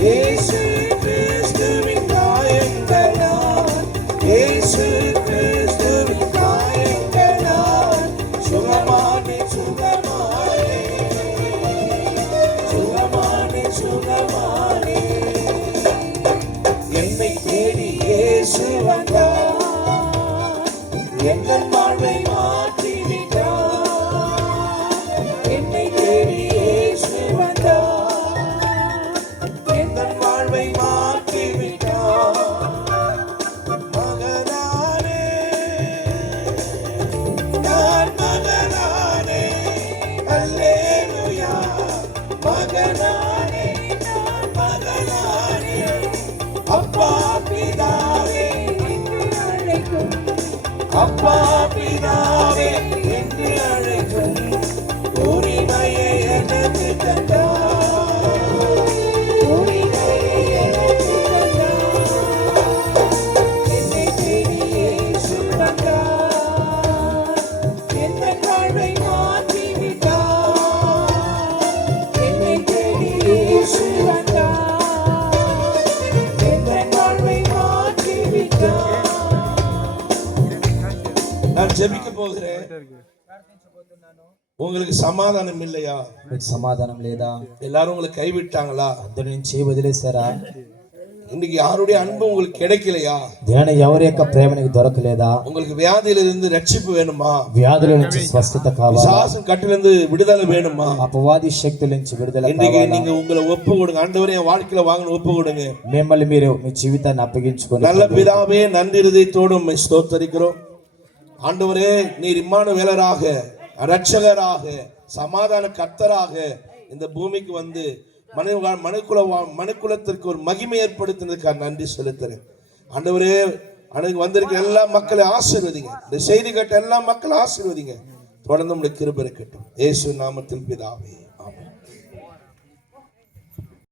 இயேசு கிறிஸ்துவின் காயங்களால், இயேசு கிறிஸ்துவின் காயங்களால் சுகமானே சுகமானே, சுகமானே சுகமானே. என்னை தேடி மகனானே நான் மகனானே அப்பா பிதாவே என்று அழைக்கும் அப்பா பிதாவே என்று அழைக்கும் உரிமையை எனக்கு தந்தார் உரிமையை எனக்கு தந்தார் என்னை தேடி இயேசு வந்தார் எந்த வாழ்வை மாற்றி விட்டார் என்னை தேடி இயேசு வந்தார் எந்த வாழ்வை மாற்றி விட்டார் நான் ஜெபிக்க போகிறேன் உங்களுக்கு సమాధానం இல்லையா మీకు సమాధానం లేదా? எல்லாரும் உங்களை கைவிட்டாங்களா అందరి నుంచి వదిలేశారా? இன்னைக்கு யாருடைய அன்பு உங்களுக்கு கிடைக்கலையா దేని ఎవరి యొక్క ప్రేమ నీకు దొరకలేదా? உங்களுக்கு வியாதியிலிருந்து ரட்சிப்பு வேணுமா వ్యాధుల నుంచి స్వస్థత కావాలా? சாசம் கட்டிலிருந்து விடுதலை வேணுமா అపవాది శక్తుల నుంచి విడుదల இன்னைக்கு కావాలా? நீங்க உங்களை ஒப்பு கொடுங்க ஆண்டவரே என் வாழ்க்கையில வாங்கணும் ஒப்பு கொடுங்க మిమ్మల్ని మీరు మీ జీవితాన్ని అప్పగించుకొని நல்ல பிதாவே நன்றி இருதயத்தோடு உம்மை ஸ்தோத்தரிக்கிறோம் ஆண்டவரே நீர் இம்மானுவேலராக ரட்சகராக சமாதான கர்த்தராக இந்த பூமிக்கு வந்து மனுக்குலத்திற்கு ஒரு மகிமை ஏற்படுத்தினதுக்காக நன்றி செலுத்துறேன் ஆண்டவரே அன்னைக்கு வந்திருக்கிற எல்லா மக்களை ஆசீர்வதிங்க இந்த செய்தி கேட்ட எல்லா மக்களை ஆசீர்வதிங்க தொடர்ந்து உங்களுக்கு கிருபை இருக்கட்டும் இயேசு நாமத்தில் பிதாவே